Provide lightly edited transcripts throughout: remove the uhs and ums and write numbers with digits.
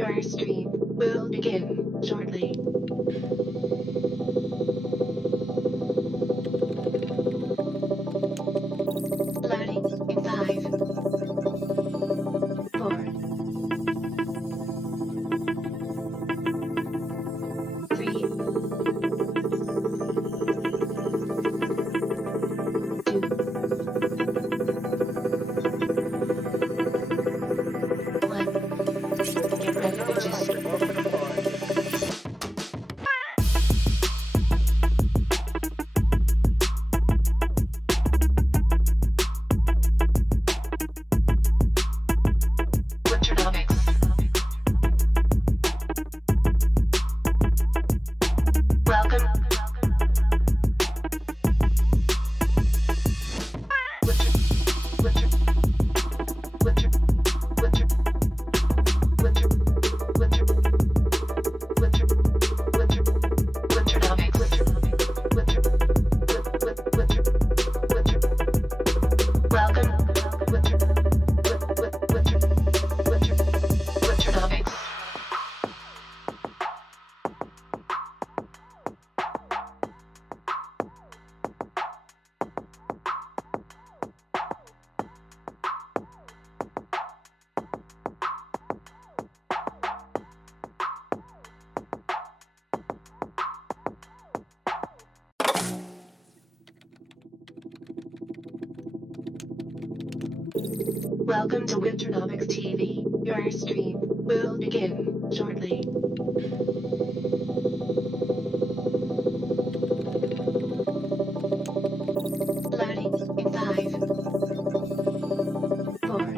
Your stream will begin shortly. Loading in 5, 4, 3, 2, 1. Get ready to just Winternomics. Welcome. Welcome to Winternomics TV. Your stream will begin shortly. Loading in 5, 4,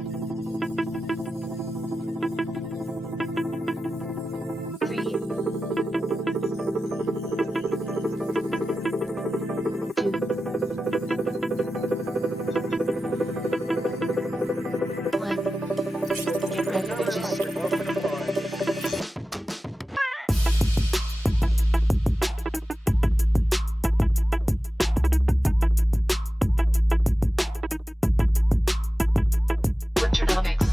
3, 2, 1. Get ready to just Winternomics.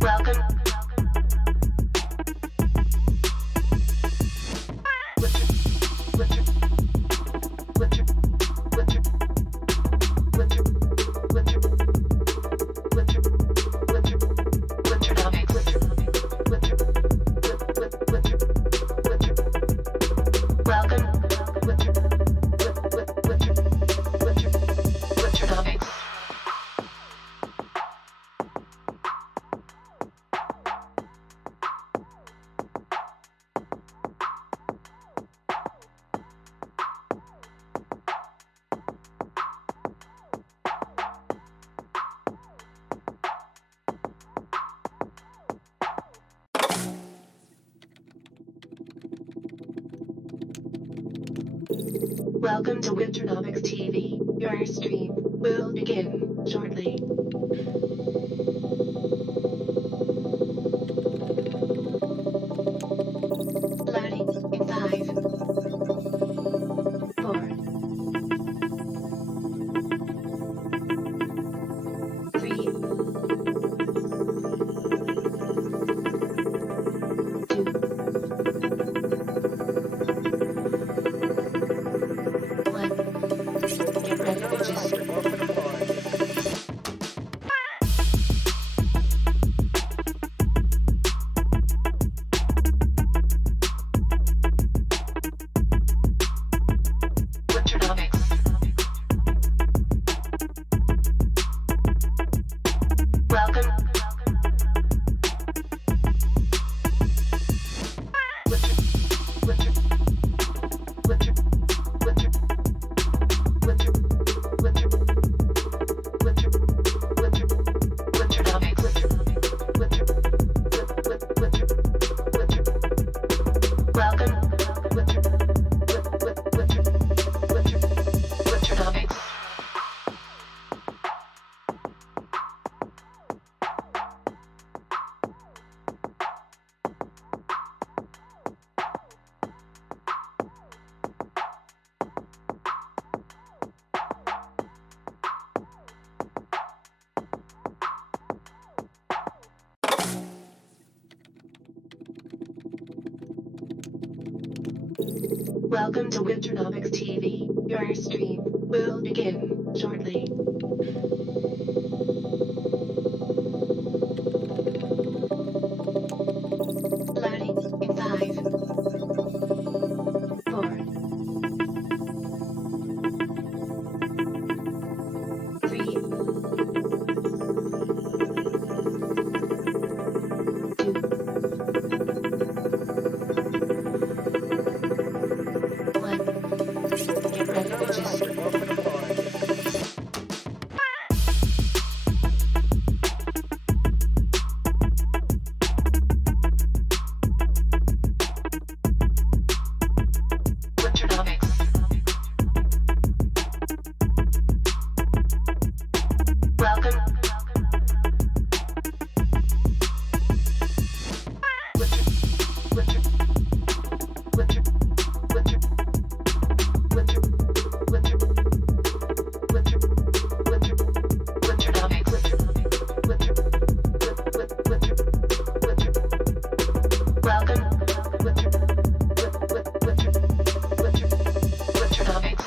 Welcome. Welcome to Winternomics TV. Your stream will begin shortly. Loading in 5, 4, 3, 2, 1. Get ready to just Winternomics. Welcome. Winternomics. Welcome to Winternomics.eth. Your stream will begin shortly. Loading in 5, 4, 3, 2, 1. Get ready, bitches. Winternomics. Welcome. Winter, winter, winter, winter, winter, winter, winter, winter, Winternomics. Winter, winter, winter, winter. Welcome. Winter, winter, winter, Winternomics.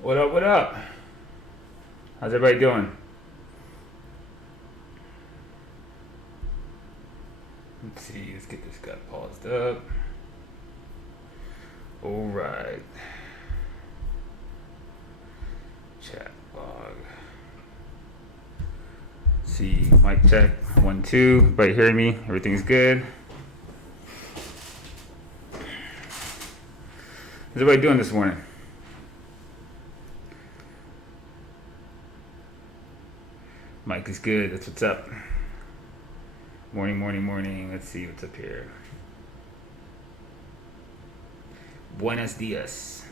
What up, what up? How's everybody doing? Let's see, let's get this guy paused up. Alright. Chat log. See, mic check, 1, 2. Everybody hearing me? Everything's good? How's everybody doing this morning? Mike is good. That's what's up. Morning, morning, morning. Let's see what's up here. Buenos dias.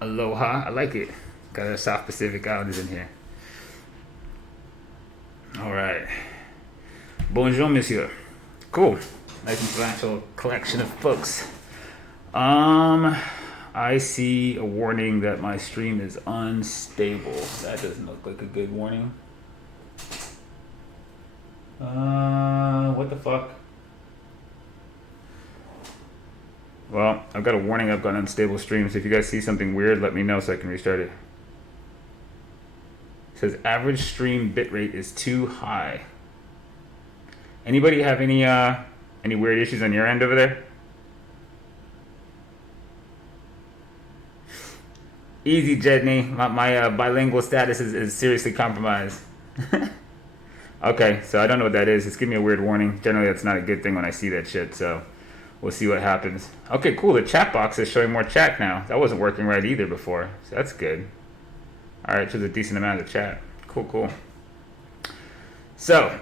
Aloha. I like it. Got our South Pacific Islanders in here. All right. Bonjour, monsieur. Cool. Nice influential collection of folks. I see a warning that my stream is unstable. That doesn't look like a good warning. What the fuck? Well, I've got a warning I've got unstable streams. If you guys see something weird, let me know so I can restart it. It says average stream bitrate is too high. Anybody have any weird issues on your end over there? Easy, Jedney. My bilingual status is seriously compromised. Okay, so I don't know what that is. It's giving me a weird warning. Generally, that's not a good thing when I see that shit, so we'll see what happens. Okay, cool. The chat box is showing more chat now. That wasn't working right either before, so that's good. All right, shows a decent amount of chat. Cool, cool. So,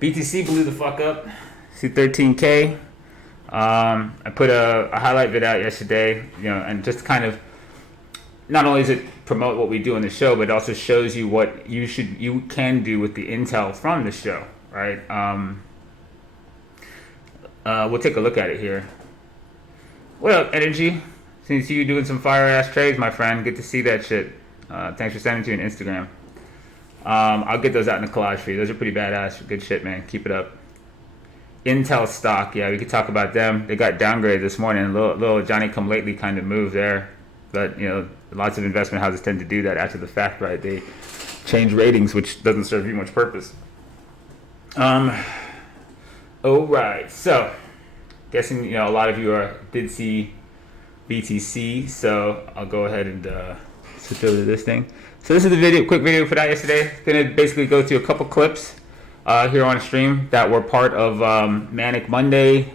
BTC blew the fuck up. See 13K. I put a highlight vid out yesterday, and just kind of, not only does it promote what we do on the show, but it also shows you what you can do with the intel from the show, right? We'll take a look at it here. What up, Energy? Since you doing some fire ass trades, my friend, good to see that shit. Thanks for sending to you on Instagram. I'll get those out in the collage for you. Those are pretty badass. Good shit, man. Keep it up. Intel stock, yeah, we could talk about them. They got downgraded this morning. Little Johnny come lately kind of move there. But, lots of investment houses tend to do that after the fact, right? They change ratings, which doesn't serve you much purpose. All right. So, guessing, a lot of you did see BTC. So, I'll go ahead and switch over to this thing. So, this is the quick video put out yesterday. It's going to basically go through a couple clips here on stream that were part of Manic Monday,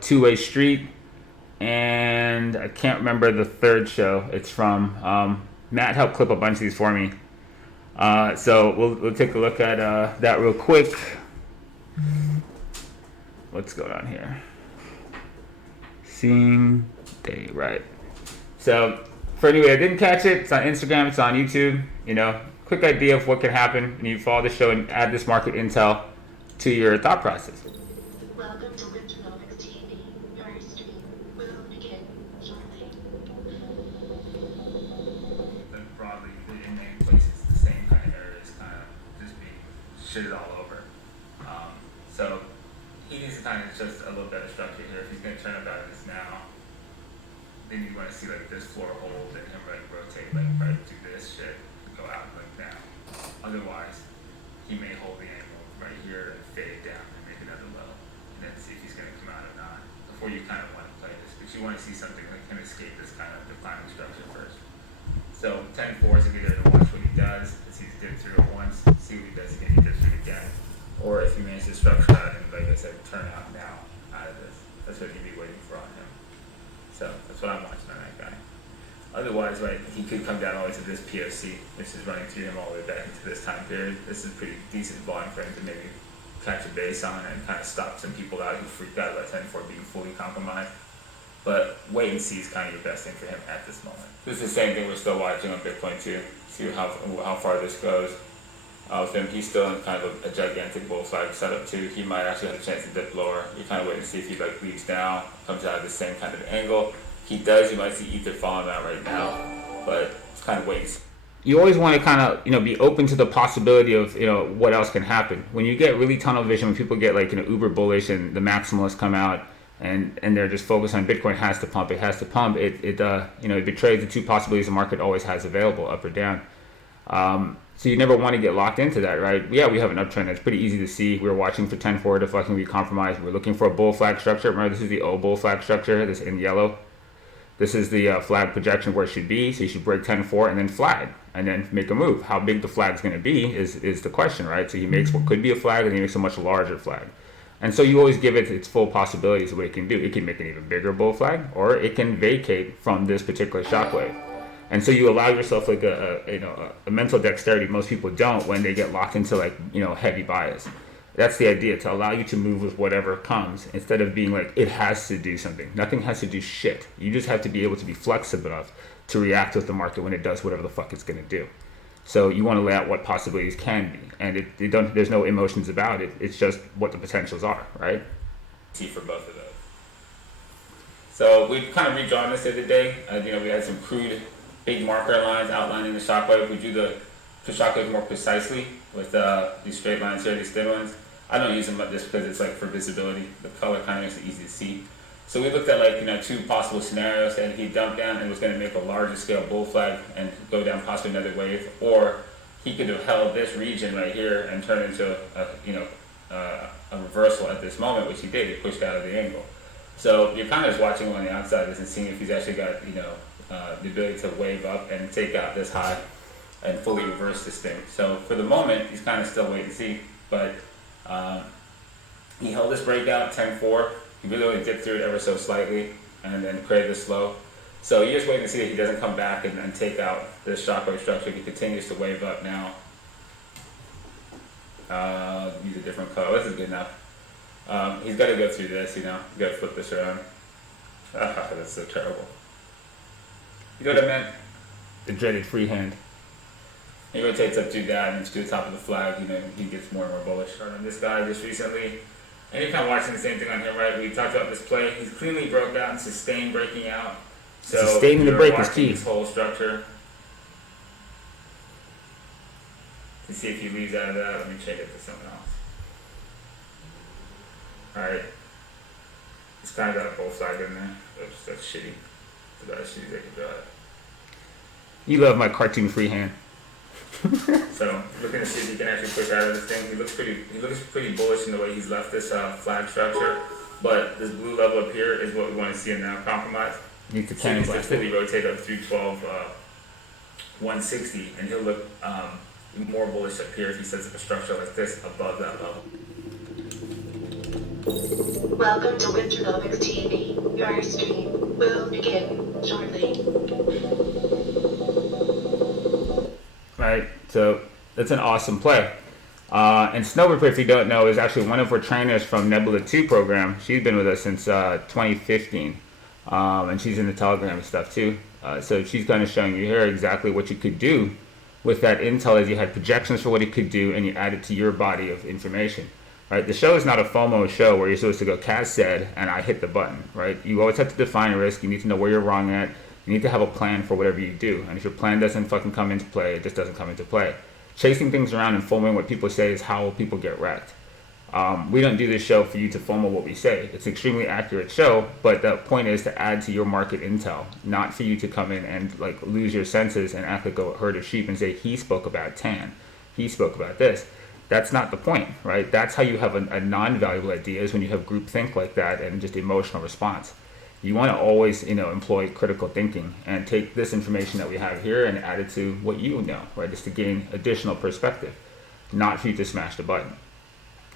Two-Way Street, and I can't remember the third show it's from. Matt helped clip a bunch of these for me. So we'll take a look at that real quick. What's going on here? Seeing day, right. So for anybody that didn't catch it, it's on Instagram, it's on YouTube. Quick idea of what could happen when you follow the show and add this market intel to your thought process. Welcome to Winternomics.eth. Your stream will begin shortly. Then broadly, in many places, the same kind of areas kind of just being shitted all over. So he needs to kind of just a little better structure here. If he's going to turn about this now, then you want to see like this floor hold and him rotate like right through this shit, go out like down. Otherwise, he may hold the angle right here and fade down and make another low, and then see if he's going to come out or not. Before you kind of want to play this, but you want to see something like him escape this kind of declining structure first. So 10-4 is a good area to watch what he does. As he's dipped through it once, see what he does again, he dips through it again. Or if he manages to structure out and, like I said, turn out now out of this, that's what you'd be waiting for on him. So that's what I'm watching on that guy. Otherwise, right, he could come down all the way to this POC, which is running through him all the way back into this time period. This is pretty decent volume for him to maybe catch a base on and kind of stop some people out who freaked out about 10-4 being fully compromised. But wait and see is kind of your best thing for him at this moment. This is the same thing we're still watching on Bitcoin too. See how far this goes. With him, he's still in kind of a gigantic bull flag setup too. He might actually have a chance to dip lower. You kind of wait and see if he like leaves down, comes out of the same kind of angle. He does. You might see Ether falling out right now, but it's kind of wait and see. You always want to kind of be open to the possibility of what else can happen. When you get really tunnel vision, when people get like uber bullish and the maximalists come out and they're just focused on Bitcoin has to pump, it betrays the two possibilities the market always has available, up or down. So you never want to get locked into that, right? Yeah, we have an uptrend. It's pretty easy to see. We're watching for 10-4 deflecting, we compromised. We're looking for a bull flag structure. Remember, this is the O bull flag structure, this in yellow. This is the flag projection where it should be. So you should break 10-4 and then flag and then make a move. How big the flag is going to be is the question, right? So he makes what could be a flag and he makes a much larger flag. And so you always give it its full possibilities of what it can do. It can make an even bigger bull flag, or it can vacate from this particular shockwave. And so you allow yourself like a mental dexterity most people don't when they get locked into heavy bias. That's the idea, to allow you to move with whatever comes instead of being like it has to do something. Nothing has to do shit. You just have to be able to be flexible enough to react with the market when it does whatever the fuck it's going to do. So you want to lay out what possibilities can be, and there's no emotions about it. It's just what the potentials are, right? See for both of those. So we've kind of redrawn this the other day. We had some crude big marker lines outlining the shockwave. We drew the shockwave more precisely with these straight lines here, these thin ones. I don't use them just because it's like for visibility. The color kind of makes it easy to see. So we looked at two possible scenarios, and he dumped down and was going to make a larger scale bull flag and go down possibly another wave, or he could have held this region right here and turned into a reversal at this moment, which he did. He pushed out of the angle. So you're kind of just watching him on the outside and seeing if he's actually got the ability to wave up and take out this high and fully reverse this thing. So for the moment, he's kind of still wait and see, but he held this breakout 10-4. He really only dipped through it ever so slightly and then created this low. So you're just waiting to see that he doesn't come back and take out this shockwave structure. He continues to wave up now. Use a different color. This is good enough. He's got to go through this, He's got to flip this around. That's so terrible. You know what I meant? The dreaded free hand. He rotates up to that and to the top of the flag, he gets more and more bullish. On this guy just recently, and you're kind of watching the same thing on him, right? We talked about this play. He's cleanly broke out and sustained breaking out. So sustaining the break is key. This whole structure. To see if he leaves out of that, let me check it to someone else. Alright. It's kind of got a bull flag in there. That's shitty. It's about as shitty as I can draw it. You love my cartoon free hand. So looking to see if he can actually push out of this thing. He looks pretty bullish in the way he's left this flag structure, but this blue level up here is what we want to see him now compromise. Needs to fully rotate up through 160, and he'll look more bullish up here if he sets up a structure like this above that level. Welcome to Winternomics.eth. Your stream will begin shortly. Right, so that's an awesome play. And Snowbird, if you don't know, is actually one of our trainers from Nebula 2 program. She's been with us since 2015, and she's in the Telegram and stuff too. So she's kind of showing you here exactly what you could do with that intel as you had projections for what it could do and you add it to your body of information. Right? The show is not a FOMO show where you're supposed to go, Kaz said, and I hit the button. Right? You always have to define a risk. You need to know where you're wrong at. You need to have a plan for whatever you do. And if your plan doesn't fucking come into play, it just doesn't come into play. Chasing things around and foaming what people say is how people get wrecked. We don't do this show for you to FOMO what we say. It's an extremely accurate show, but the point is to add to your market intel, not for you to come in and like lose your senses and act like a herd of sheep and say, he spoke about tan, he spoke about this. That's not the point, right? That's how you have a non-valuable idea, is when you have groupthink like that and just emotional response. You want to always, employ critical thinking and take this information that we have here and add it to what you know, right? Just to gain additional perspective, not for you to smash the button.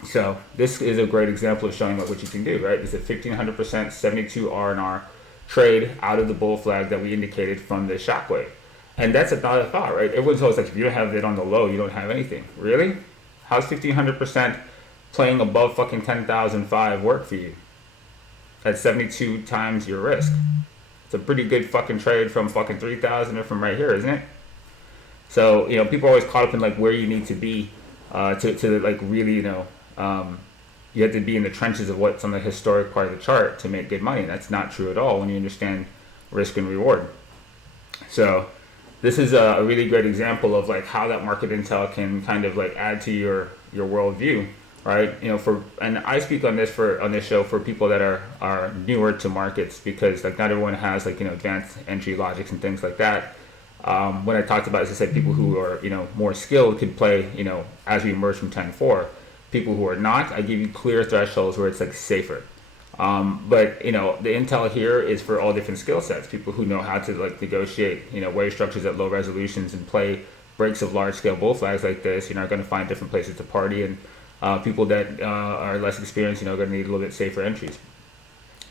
So this is a great example of showing what you can do, right? It's a 1500% 72 R&R trade out of the bull flag that we indicated from the shockwave. And that's a thought, right? Everyone's always like, if you don't have it on the low, you don't have anything. Really? How's 1500% playing above fucking 10,005 work for you? That's 72 times your risk. It's a pretty good fucking trade from fucking 3,000 or from right here, isn't it? So, people are always caught up in like where you need to be to like really, you have to be in the trenches of what's on the historic part of the chart to make good money. That's not true at all when you understand risk and reward. So this is a really great example of like how that market intel can kind of like add to your worldview, right? And I speak on this show for people that are newer to markets, because like not everyone has like advanced entry logics and things like that. When I talked about, as I said, people who are more skilled could play as we emerge from 10-4. People who are not, I give you clear thresholds where it's like safer. But the intel here is for all different skill sets. People who know how to like negotiate wave structures at low resolutions and play breaks of large scale bull flags like this. You're not going to find different places to party, and people that are less experienced are going to need a little bit safer entries.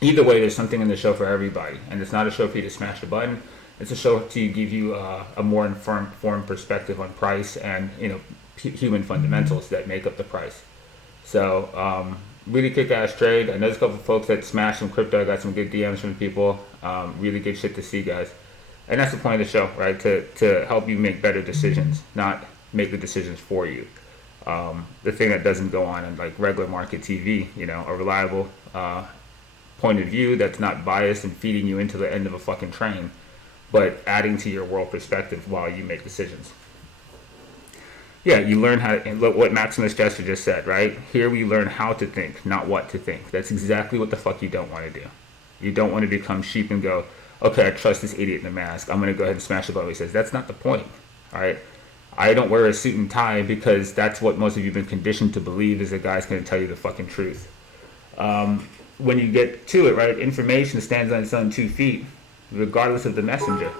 Either way, there's something in the show for everybody, and it's not a show for you to smash the button. It's a show to give you a more informed perspective on price and human fundamentals that make up the price. So really kick-ass trade. I know there's a couple of folks that smashed some crypto. I got some good DMs from people. Really good shit to see, guys. And that's the point of the show, right? To help you make better decisions, not make the decisions for you. The thing that doesn't go on in like regular market TV, a reliable point of view that's not biased and feeding you into the end of a fucking train, but adding to your world perspective while you make decisions. Yeah, you learn how to, look what Maximus Gesture just said, right? Here we learn how to think, not what to think. That's exactly what the fuck you don't want to do. You don't want to become sheep and go, okay, I trust this idiot in the mask, I'm going to go ahead and smash the button. He says, that's not the point, all right? I don't wear a suit and tie because that's what most of you have been conditioned to believe, is a guy's going to tell you the fucking truth. When you get to it, right, information stands on its own 2 feet, regardless of the messenger.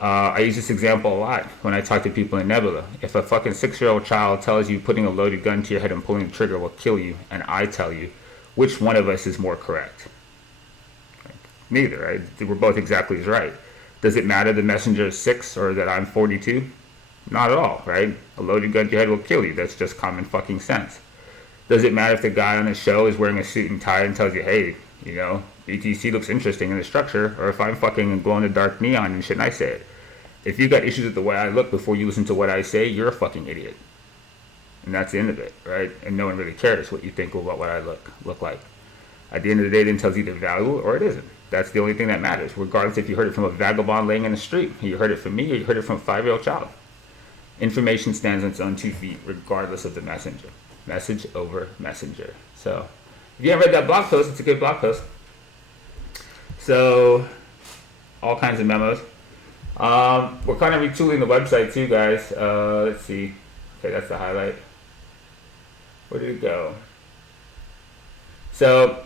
I use this example a lot when I talk to people in Nebula. If a fucking 6-year-old child tells you putting a loaded gun to your head and pulling the trigger will kill you, and I tell you, which one of us is more correct? Neither, right? We're both exactly as right. Does it matter the messenger is 6 or that I'm 42? Not at all, right? A loaded gun to your head will kill you. That's just common fucking sense. Does it matter if the guy on the show is wearing a suit and tie and tells you, hey, BTC looks interesting in the structure, or if I'm fucking glow-in-the-dark neon and shit and I say it? If you got issues with the way I look before you listen to what I say, you're a fucking idiot. And that's the end of it, right? And no one really cares what you think about what I look like. At the end of the day, it tells you either value or it isn't. That's the only thing that matters, regardless if you heard it from a vagabond laying in the street, you heard it from me, or you heard it from a 5-year-old child. Information stands on its own 2 feet, regardless of the messenger. Message over messenger. So, if you haven't read that blog post, it's a good blog post. So, all kinds of memos. We're kind of retooling the website too, guys. Let's see. Okay, that's the highlight. Where did it go? So,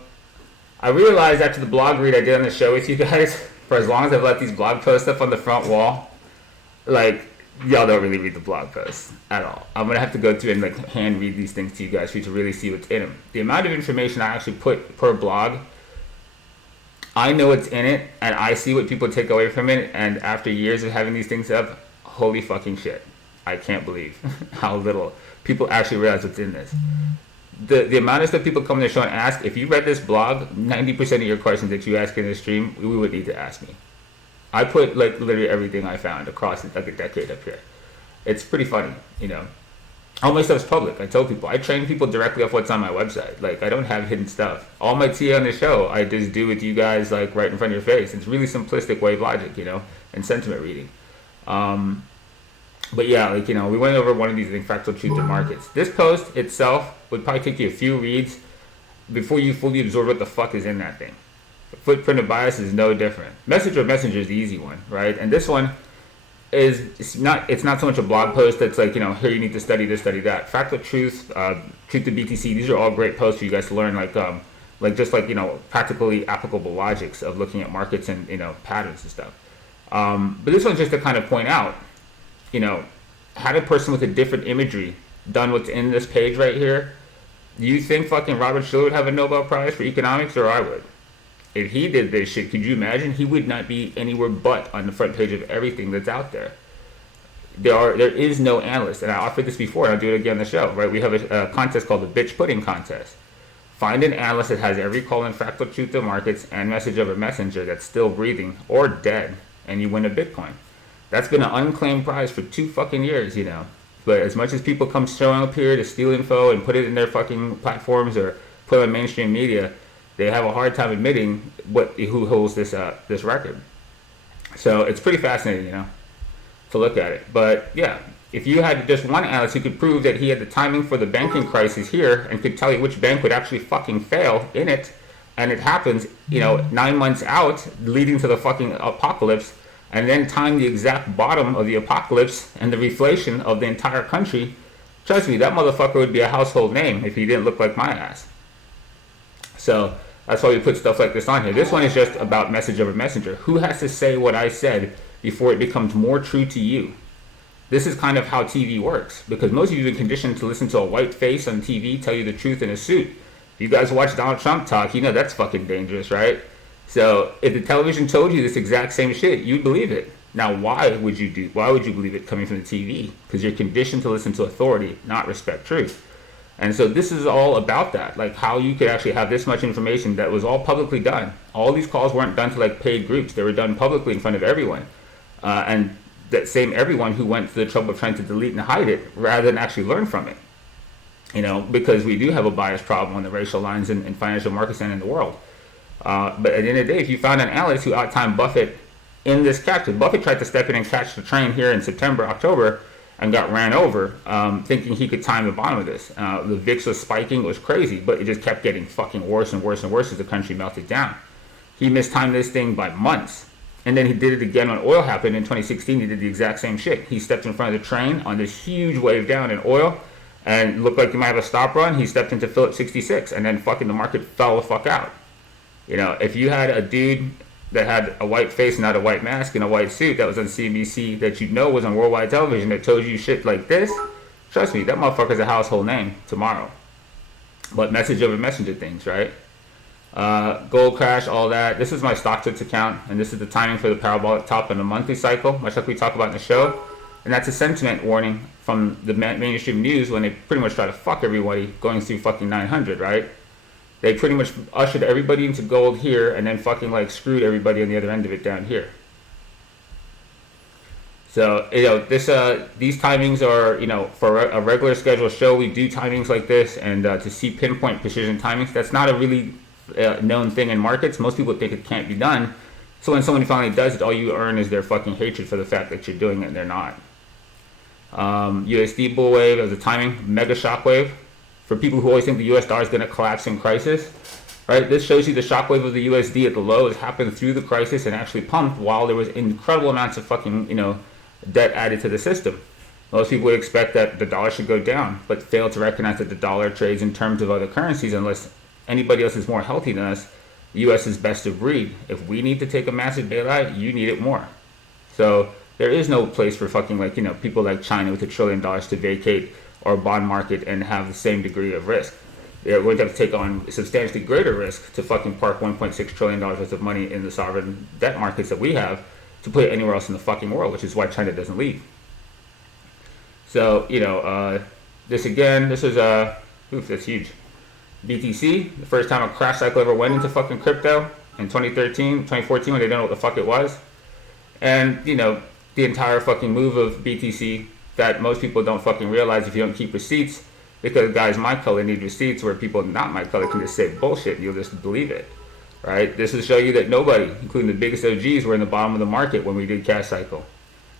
I realized after the blog read I did on the show with you guys, for as long as I've let these blog posts up on the front wall, like, y'all don't really read the blog posts at all. I'm going to have to go through and like hand read these things to you guys for you to really see what's in them. The amount of information I actually put per blog, I know what's in it, and I see what people take away from it, and after years of having these things up, holy fucking shit. I can't believe how little people actually realize what's in this. The amount of stuff people come to the show and ask, if you read this blog, 90% of your questions that you ask in the stream, we would need to ask me. I put like literally everything I found across like a decade up here. It's pretty funny, you know. All my stuff's public. I tell people, I train people directly off what's on my website. Like, I don't have hidden stuff. All my tea on the show, I just do with you guys, like, right in front of your face. It's really simplistic wave logic, you know, and sentiment reading. But yeah, like, you know, we went over one of these, I think, fractal truth in markets. This post itself would probably take you a few reads before you fully absorb what the fuck is in that thing. The footprint of bias is no different. Messenger of Messenger is the easy one, right? And this one is it's not so much a blog post that's like, you know, here you need to study this, study that. Fractal truth, truth to BTC, these are all great posts for you guys to learn, like just like, you know, practically applicable logics of looking at markets and, you know, patterns and stuff. But this one's just to kind of point out, you know, had a person with a different imagery done what's in this page right here, do you think fucking Robert Shiller would have a Nobel Prize for economics, or I would? If he did this shit, could you imagine? He would not be anywhere but on the front page of everything that's out there. There is no analyst, and I offered this before, and I'll do it again on the show, right? We have a contest called the Bitch Pudding Contest. Find an analyst that has every call in fractal truth of markets and message of a messenger that's still breathing or dead, and you win a Bitcoin. That's been an unclaimed prize for 2 fucking years, you know. But as much as people come showing up here to steal info and put it in their fucking platforms or put it on mainstream media, they have a hard time admitting who holds this record. So it's pretty fascinating, you know, to look at it. But yeah, if you had just one analyst who could prove that he had the timing for the banking crisis here and could tell you which bank would actually fucking fail in it, and it happens, you know, 9 months out, leading to the fucking apocalypse, and then time the exact bottom of the apocalypse and the reflation of the entire country, trust me, that motherfucker would be a household name if he didn't look like my ass. So that's why we put stuff like this on here. This one is just about message over messenger. Who has to say what I said before it becomes more true to you? This is kind of how TV works, because most of you have been conditioned to listen to a white face on TV tell you the truth in a suit. If you guys watch Donald Trump talk, you know that's fucking dangerous, right? So if the television told you this exact same shit, you'd believe it. Now, why would you believe it coming from the TV? Because you're conditioned to listen to authority, not respect truth. And so this is all about that, like how you could actually have this much information that was all publicly done. All these calls weren't done to like paid groups. They were done publicly in front of everyone. And that same everyone who went to the trouble of trying to delete and hide it rather than actually learn from it. You know, because we do have a bias problem on the racial lines in financial markets and in the world. But at the end of the day, if you found an analyst who out-timed Buffett in this catch, Buffett tried to step in and catch the train here in September, October, and got ran over, thinking he could time the bottom of this. The VIX was spiking, it was crazy, but it just kept getting fucking worse and worse and worse as the country melted down. He mistimed this thing by months. And then he did it again when oil happened in 2016. He did the exact same shit. He stepped in front of the train on this huge wave down in oil, and looked like he might have a stop run. He stepped into Phillips 66, and then fucking the market fell the fuck out. You know, if you had a dude that had a white face, not a white mask, and a white suit that was on CNBC that you know was on worldwide television that told you shit like this, trust me, that motherfucker's a household name tomorrow. But message over messenger things, right? Gold crash, all that. This is my stock tips account, and this is the timing for the parabolic top in the monthly cycle, much like we talk about in the show. And that's a sentiment warning from the mainstream news when they pretty much try to fuck everybody going through fucking 900, right? They pretty much ushered everybody into gold here and then fucking like screwed everybody on the other end of it down here. So, you know, these timings are, you know, for a regular scheduled show, we do timings like this, and to see pinpoint precision timings, that's not a really known thing in markets. Most people think it can't be done. So when someone finally does it, all you earn is their fucking hatred for the fact that you're doing it and they're not. USD bull wave as a timing, mega shockwave. For people who always think the US dollar is going to collapse in crisis, right? This shows you the shockwave of the USD at the low has happened through the crisis and actually pumped while there was incredible amounts of fucking, you know, debt added to the system. Most people would expect that the dollar should go down, but fail to recognize that the dollar trades in terms of other currencies unless anybody else is more healthy than us. The US is best of breed. If we need to take a massive bailout, you need it more. So there is no place for fucking, like, you know, people like China with $1 trillion to vacate our bond market and have the same degree of risk. They're going to have to take on substantially greater risk to fucking park $1.6 trillion worth of money in the sovereign debt markets that we have to put it anywhere else in the fucking world, which is why China doesn't leave. So, you know, this is, that's huge. BTC, the first time a crash cycle ever went into fucking crypto in 2014 when they didn't know what the fuck it was. And, the entire fucking move of BTC that most people don't fucking realize if you don't keep receipts, because guys my color need receipts where people not my color can just say bullshit and you'll just believe it. Right? This will show you that nobody, including the biggest OGs, were in the bottom of the market when we did cash cycle.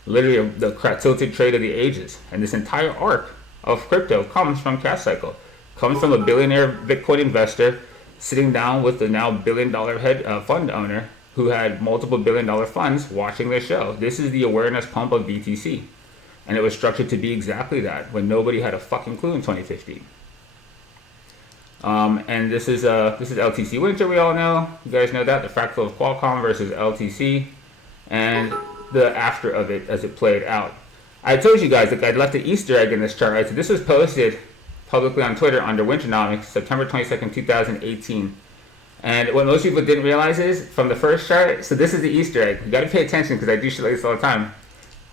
Literally the tilted trade of the ages. And this entire arc of crypto comes from cash cycle. Comes from a billionaire Bitcoin investor sitting down with the now billion-dollar head fund owner who had multiple billion-dollar funds watching this show. This is the awareness pump of BTC. And it was structured to be exactly that when nobody had a fucking clue in 2015. And this is LTC Winter, we all know. You guys know that. The fractal of Qualcomm versus LTC. And the after of it as it played out. I told you guys that I'd left an Easter egg in this chart, right? So this was posted publicly on Twitter under Winternomics, September 22nd, 2018. And what most people didn't realize is, from the first chart, so this is the Easter egg. You gotta pay attention because I do shit like this all the time.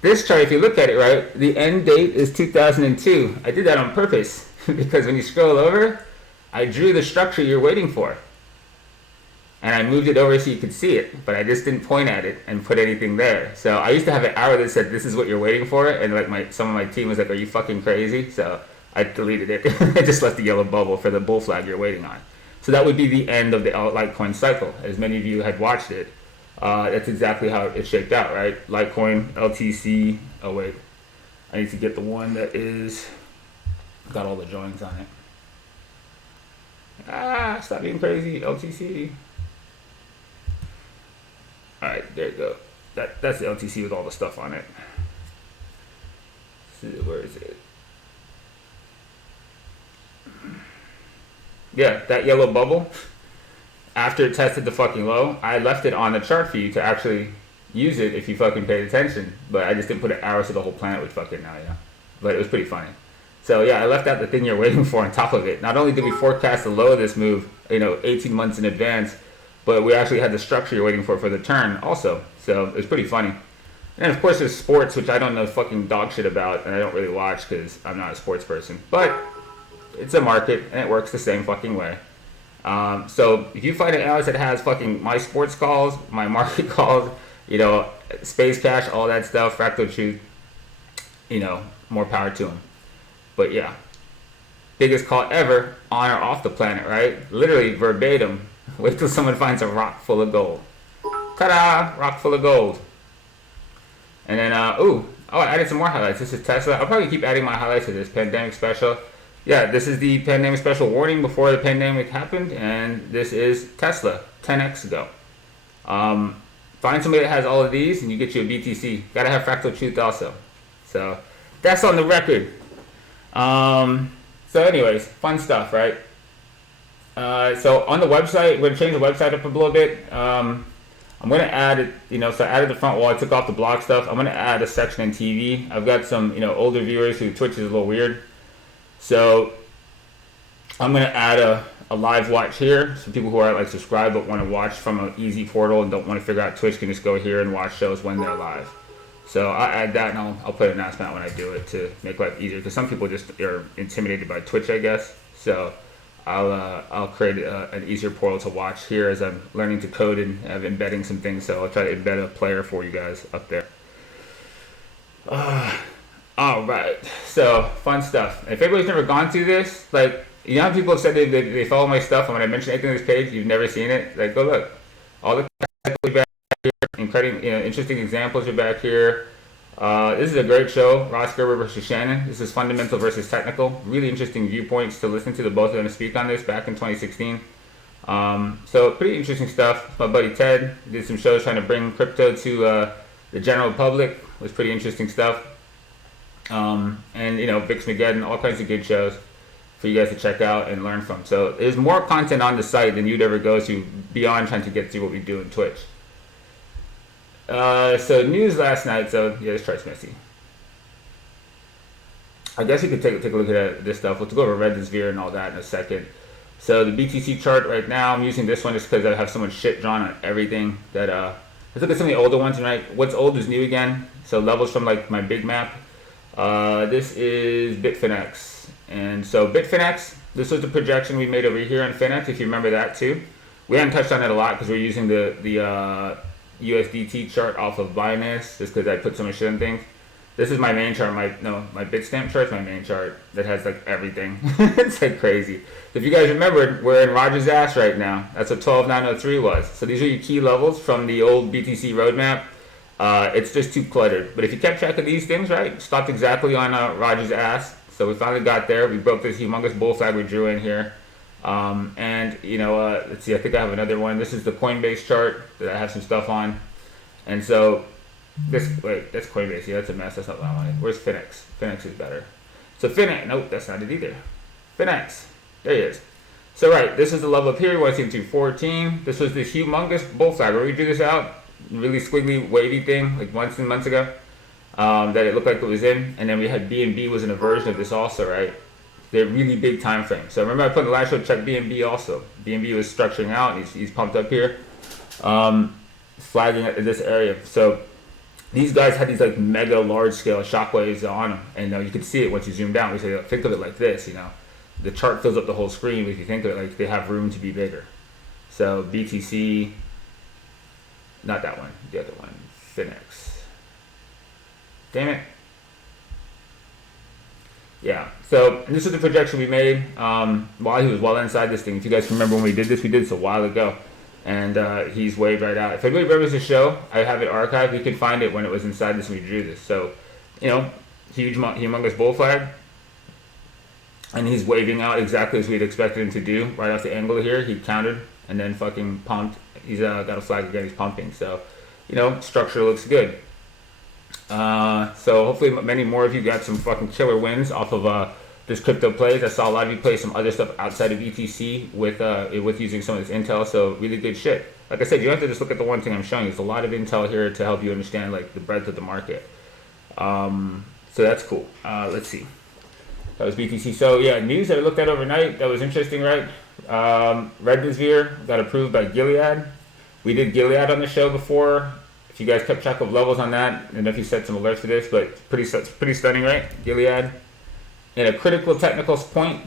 This chart, if you look at it, right, the end date is 2002. I did that on purpose because when you scroll over, I drew the structure you're waiting for. And I moved it over so you could see it, but I just didn't point at it and put anything there. So I used to have an arrow that said, this is what you're waiting for, and like some of my team was like, are you fucking crazy? So I deleted it. I just left the yellow bubble for the bull flag you're waiting on. So that would be the end of the Litecoin cycle, as many of you had watched it. That's exactly how it shaped out, right? Litecoin, LTC, oh wait, I need to get the one that is, got all the drawings on it. Stop being crazy, LTC. Alright, there you go. That's the LTC with all the stuff on it. Where is it? Yeah, that yellow bubble, after it tested the fucking low, I left it on the chart for you to actually use it if you fucking paid attention. But I just didn't put an arrow so the whole planet would fucking know, yeah. But it was pretty funny. So yeah, I left out the thing you're waiting for on top of it. Not only did we forecast the low of this move, 18 months in advance, but we actually had the structure you're waiting for the turn also. So it was pretty funny. And of course there's sports, which I don't know fucking dog shit about, and I don't really watch because I'm not a sports person. But it's a market, and it works the same fucking way. So if you find an analyst that has fucking my sports calls, my market calls, Space Cash, all that stuff, Fractal Truth, more power to them. But yeah, biggest call ever, on or off the planet, right? Literally verbatim. Wait till someone finds a rock full of gold. Ta-da! Rock full of gold. And then, I added some more highlights. This is Tesla. I'll probably keep adding my highlights to this pandemic special. Yeah, this is the pandemic special warning before the pandemic happened, and this is Tesla, 10x ago. Find somebody that has all of these, and you get you a BTC. Gotta have Fractal Truth also. So, that's on the record. So anyways, fun stuff, right? So on the website, we're going to change the website up a little bit. I'm going to add it, so I added the front wall. I took off the blog stuff. I'm going to add a section in TV. I've got some, older viewers who Twitch is a little weird. So I'm going to add a live watch here. So people who are subscribed but want to watch from an easy portal and don't want to figure out Twitch can just go here and watch shows when they're live. So I'll add that, and I'll put an announcement out when I do it to make life easier, because some people just are intimidated by Twitch, I guess. So I'll create an easier portal to watch here as I'm learning to code and I'm embedding some things. So I'll try to embed a player for you guys up there. All right, so fun stuff. If anybody's never gone through this, how people have said they follow my stuff, and when I mention anything on this page, you've never seen it. Go look. All the incredible, interesting examples are back here. This is a great show, Ross Gerber versus Shannon. This is fundamental versus technical. Really interesting viewpoints to listen to. The both of them speak on this back in 2016. So pretty interesting stuff. My buddy Ted did some shows trying to bring crypto to the general public. It was pretty interesting stuff. And Vix Mageddon, all kinds of good shows for you guys to check out and learn from. So there's more content on the site than you'd ever go to beyond trying to get through what we do in Twitch. So news last night. So yeah, this chart's messy. I guess we could take a look at this stuff. We'll go over Red Sphere and all that in a second. So the BTC chart right now, I'm using this one just because I have so much shit drawn on everything that let's look at some of the older ones, right? What's old is new again. So levels from my big map. This is Bitfinex, and so Bitfinex. This was the projection we made over here on Finex. If you remember that too, we haven't touched on it a lot because we're using the USDT chart off of Binance just because I put so much shit on things. This is my main chart. My Bitstamp chart's my main chart that has like everything. It's like crazy. If you guys remembered, we're in Roger's ass right now. That's what 12903 was. So these are your key levels from the old BTC roadmap. It's just too cluttered. But if you kept track of these things, right, stopped exactly on Roger's ass. So we finally got there. We broke this humongous bull flag we drew in here. And, you know, let's see, I think I have another one. This is the Coinbase chart that I have some stuff on. And so, that's Coinbase. Yeah, that's a mess. That's not what I wanted. Where's Finex? Finex is better. So, Finex, nope, that's not it either. Finex, there he is. So, right, this is the level up here. You want to see 214. This was this humongous bull flag where we drew this out. Really squiggly, wavy thing, like months and months ago, that it looked like it was in. And then we had BNB was an version of this also, right? They're really big time frame. So remember I put in the last show, check BNB also. BNB was structuring out, and he's pumped up here, flagging at this area. So these guys had these like mega large scale shockwaves on them, and you could see it once you zoom down. We say, think of it like this, you know, the chart fills up the whole screen. But if you think of it like they have room to be bigger. So BTC, not that one, the other one, Finex. Damn it. Yeah, so and this is the projection we made while he was well inside this thing. If you guys remember when we did this a while ago, and he's waved right out. If anybody remembers the show, I have it archived. You can find it when it was inside this and we drew this. So, you know, humongous bull flag, and he's waving out exactly as we'd expected him to do. Right off the angle here, he countered and then fucking pumped. He's got a flag again. He's pumping. So, you know, structure looks good. So hopefully many more of you got some fucking killer wins off of this crypto plays. I saw a lot of you play some other stuff outside of ETC with using some of this intel. So really good shit. Like I said, you don't have to just look at the one thing I'm showing you. There's a lot of intel here to help you understand like the breadth of the market. So that's cool. Let's see. That was BTC. So yeah, news that I looked at overnight that was interesting, right? Remdesivir got approved by Gilead. We did Gilead on the show before. If you guys kept track of levels on that, I don't know if you set some alerts for this, but pretty stunning, right? Gilead. In a critical technical point,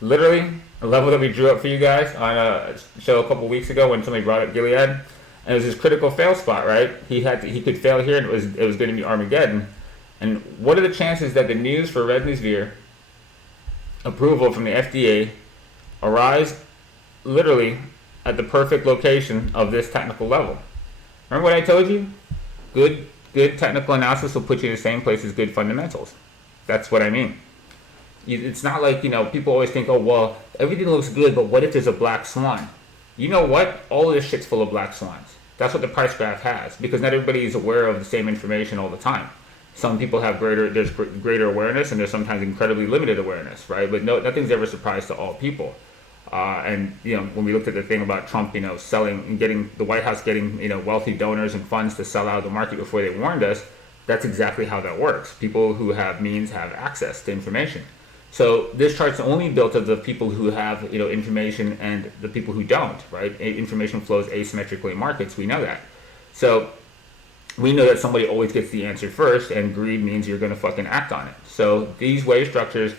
literally, a level that we drew up for you guys on a show a couple weeks ago when somebody brought up Gilead. And it was his critical fail spot, right? He could fail here and it was going to be Armageddon. And what are the chances that the news for Remdesivir approval from the FDA arrives literally at the perfect location of this technical level? Remember what I told you? Good technical analysis will put you in the same place as good fundamentals. That's what I mean. It's not like, you know, people always think, oh, well, everything looks good, but what if there's a black swan? You know what? All of this shit's full of black swans. That's what the price graph has, because not everybody is aware of the same information all the time. Some people have greater awareness, and there's sometimes incredibly limited awareness, right? But nothing's ever a surprise to all people. And, you know, when we looked at the thing about Trump, you know, selling and getting the White House getting, you know, wealthy donors and funds to sell out of the market before they warned us, that's exactly how that works. People who have means have access to information. So this chart's only built of the people who have, you know, information and the people who don't, right? Information flows asymmetrically in markets. We know that. So we know that somebody always gets the answer first, and greed means you're going to fucking act on it. So these wave structures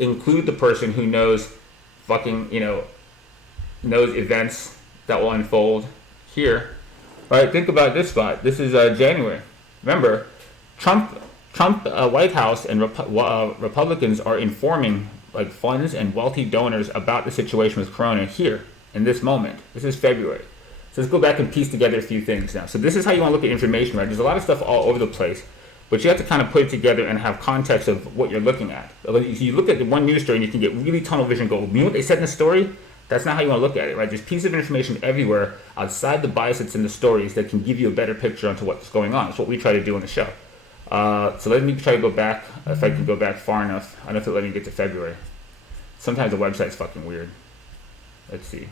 include the person who knows fucking, you know, knows events that will unfold here. All right, think about this spot. This is January. Remember, Trump, White House, and Republicans are informing like funds and wealthy donors about the situation with Corona here in this moment. This is February. So let's go back and piece together a few things now. So this is how you want to look at information, right? There's a lot of stuff all over the place, but you have to kind of put it together and have context of what you're looking at. If you look at the one news story and you can get really tunnel vision, go, you know what they said in the story? That's not how you want to look at it, right? There's pieces of information everywhere outside the bias that's in the stories that can give you a better picture onto what's going on. It's what we try to do on the show. So let me try to go back, if I can go back far enough. I don't know if it'll let me get to February. Sometimes the website's fucking weird. Let's see.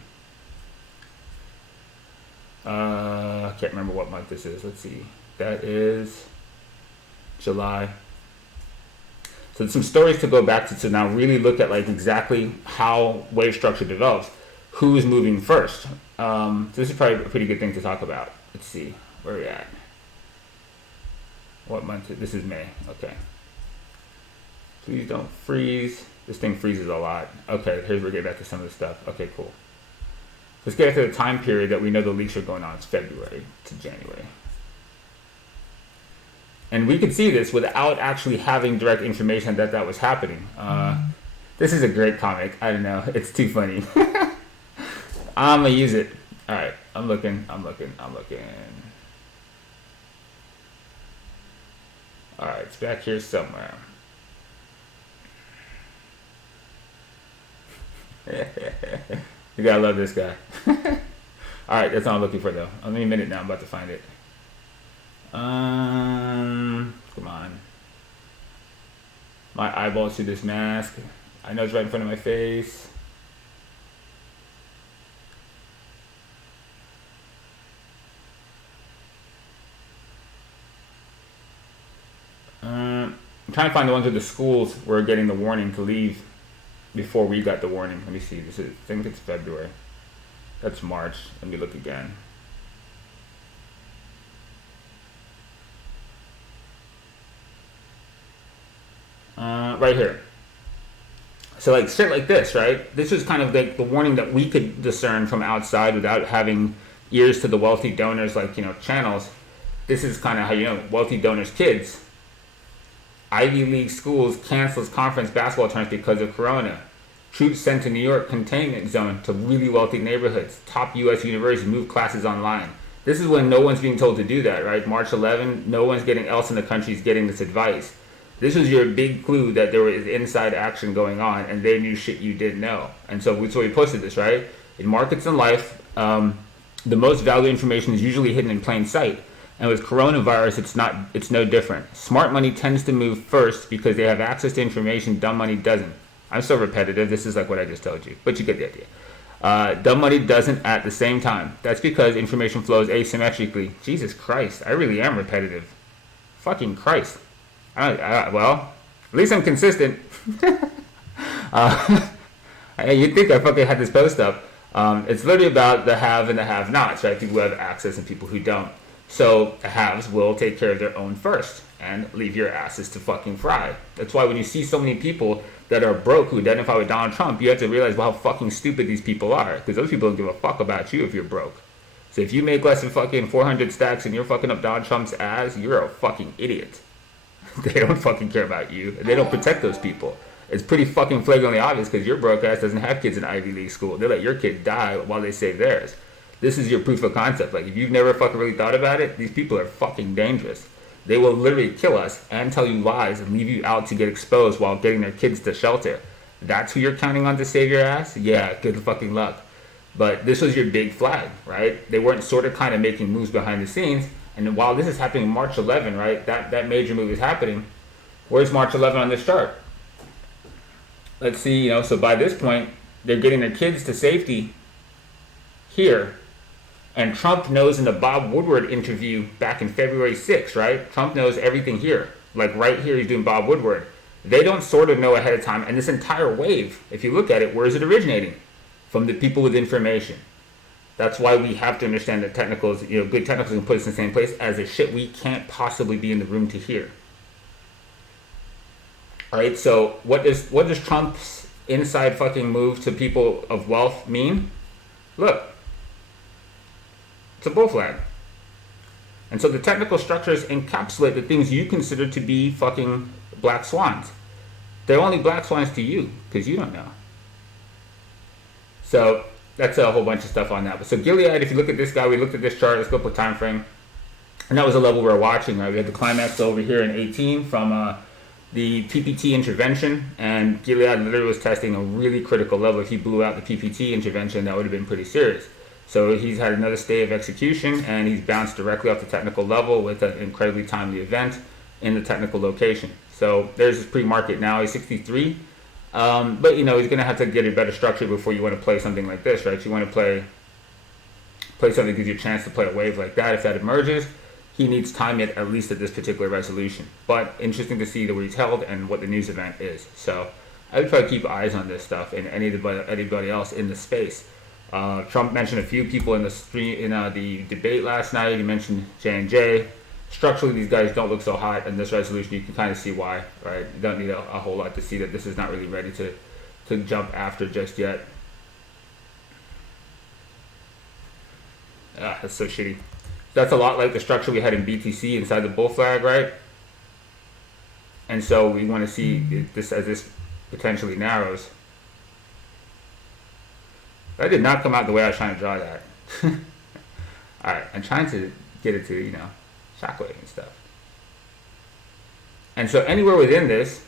I can't remember what month this is. Let's see. That is July. So there's some stories to go back to now really look at like exactly how wave structure develops. Who is moving first? So this is probably a pretty good thing to talk about. Let's see. Where are we at? What month? This is May. Okay. Please don't freeze. This thing freezes a lot. Okay, here's where we get back to some of the stuff. Okay, cool. Let's get to the time period that we know the leaks are going on. It's February to January. And we could see this without actually having direct information that that was happening. This is a great comic. I don't know. It's too funny. I'm going to use it. All right. I'm looking. All right. It's back here somewhere. You gotta love this guy. Alright, that's all I'm looking for though. I'll give me a minute now, I'm about to find it. Come on. My eyeballs through this mask. I know it's right in front of my face. I'm trying to find the ones where the schools were getting the warning to leave before we got the warning. Let me see. I think it's February. That's March. Let me look again. Right here. So like shit like this, right? This is kind of like the warning that we could discern from outside without having ears to the wealthy donors, like, you know, channels. This is kind of how you know wealthy donors' kids. Ivy League schools cancels conference basketball tournaments because of Corona. Troops sent to New York containment zone to really wealthy neighborhoods. Top U.S. universities move classes online. This is when no one's being told to do that, right? March 11, no one's getting else in the country is getting this advice. This was your big clue that there was inside action going on, and they knew shit you didn't know. And so we posted this, right? In markets and life, the most valuable information is usually hidden in plain sight. And with coronavirus, it's no different. Smart money tends to move first because they have access to information dumb money doesn't. I'm so repetitive. This is like what I just told you, but you get the idea. Dumb money doesn't at the same time. That's because information flows asymmetrically. Jesus Christ, I really am repetitive. Fucking Christ. Well, at least I'm consistent. You'd think I fucking had this post up. It's literally about the have and the have-nots, right? People who have access and people who don't. So the haves will take care of their own first and leave your asses to fucking fry. That's why when you see so many people that are broke who identify with Donald Trump, you have to realize how fucking stupid these people are. Because those people don't give a fuck about you if you're broke. So if you make less than fucking 400 stacks and you're fucking up Donald Trump's ass, you're a fucking idiot. They don't fucking care about you. They don't protect those people. It's pretty fucking flagrantly obvious because your broke ass doesn't have kids in Ivy League school. They let your kid die while they save theirs. This is your proof of concept. Like, if you've never fucking really thought about it, these people are fucking dangerous. They will literally kill us and tell you lies and leave you out to get exposed while getting their kids to shelter. That's who you're counting on to save your ass? Yeah, good fucking luck. But this was your big flag, right? They weren't sort of kind of making moves behind the scenes. And while this is happening March 11, right, that major move is happening, where's March 11 on this chart? Let's see, so by this point, they're getting their kids to safety here. And Trump knows in the Bob Woodward interview back in February 6th, right? Trump knows everything here. Like right here, he's doing Bob Woodward. They don't sort of know ahead of time. And this entire wave, if you look at it, where is it originating? From the people with information. That's why we have to understand that technicals, good technicals can put us in the same place as the shit we can't possibly be in the room to hear. All right, so what does Trump's inside fucking move to people of wealth mean? Look. It's a bull flag. And so the technical structures encapsulate the things you consider to be fucking black swans. They're only black swans to you, because you don't know. So that's a whole bunch of stuff on that. But so Gilead, if you look at this guy, we looked at this chart, let's go put time frame. And that was the level we were watching, right? We had the climax over here in 18 from the PPT intervention, and Gilead literally was testing a really critical level. If he blew out the PPT intervention, that would have been pretty serious. So he's had another stay of execution, and he's bounced directly off the technical level with an incredibly timely event in the technical location. So there's his pre-market now. He's 63. But, he's going to have to get a better structure before you want to play something like this, right? You want to play something that gives you a chance to play a wave like that. If that emerges, he needs time at least at this particular resolution. But interesting to see where he's held and what the news event is. So I would try to keep eyes on this stuff and anybody else in the space. Trump mentioned a few people in the the debate last night. He mentioned J&J. Structurally, these guys don't look so hot in this resolution. You can kind of see why, right? You don't need a whole lot to see that this is not really ready to jump after just yet. Ah, that's so shitty. That's a lot like the structure we had in BTC inside the bull flag, right? And so we want to see this as this potentially narrows. That did not come out the way I was trying to draw that. Alright, I'm trying to get it to, shockwave and stuff. And so anywhere within this,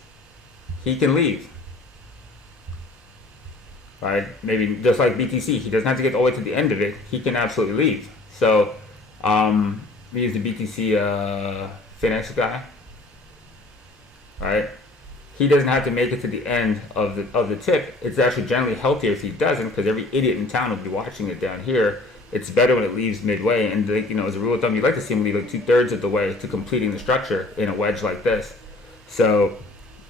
he can leave. Right? Maybe just like BTC, he doesn't have to get all the way to the end of it. He can absolutely leave. So, we use the BTC Finex guy. Right? He doesn't have to make it to the end of the tip. It's actually generally healthier if he doesn't, because every idiot in town will be watching it down here. It's better when it leaves midway, and as a rule of thumb, you'd like to see him leave like 2/3 of the way to completing the structure in a wedge like this. So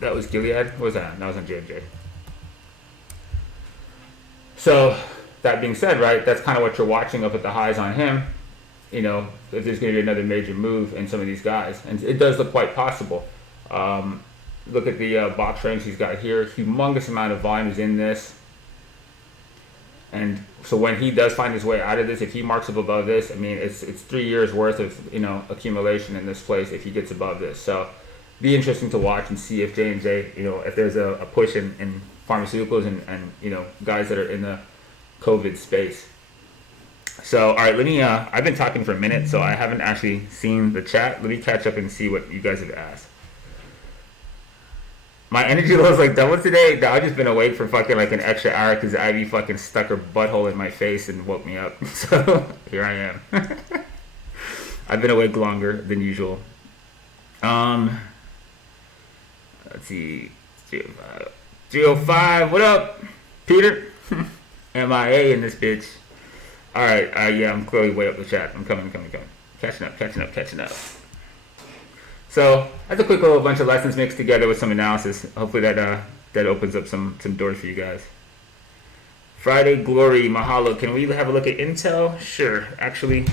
that was Gilead. What was that? That was on JJ. So that being said, right, that's kind of what you're watching up at the highs on him. If there's going to be another major move in some of these guys, and it does look quite possible. Look at the box range he's got here. Humongous amount of volume is in this. And so when he does find his way out of this, if he marks up above this, I mean, it's 3 years worth of, accumulation in this place if he gets above this. So be interesting to watch and see if J&J, if there's a push in pharmaceuticals and guys that are in the COVID space. So, all right, let me, I've been talking for a minute, so I haven't actually seen the chat. Let me catch up and see what you guys have asked. My energy level's like double today. No, I've just been awake for fucking like an extra hour because Ivy fucking stuck her butthole in my face and woke me up. So here I am. I've been awake longer than usual. Let's see. 305. What up, Peter? MIA in this bitch. All right. Yeah, I'm clearly way up the chat. I'm coming. Catching up. So that's a quick little bunch of lessons mixed together with some analysis. Hopefully that opens up some doors for you guys. Friday Glory, mahalo. Can we have a look at Intel? Sure. Actually,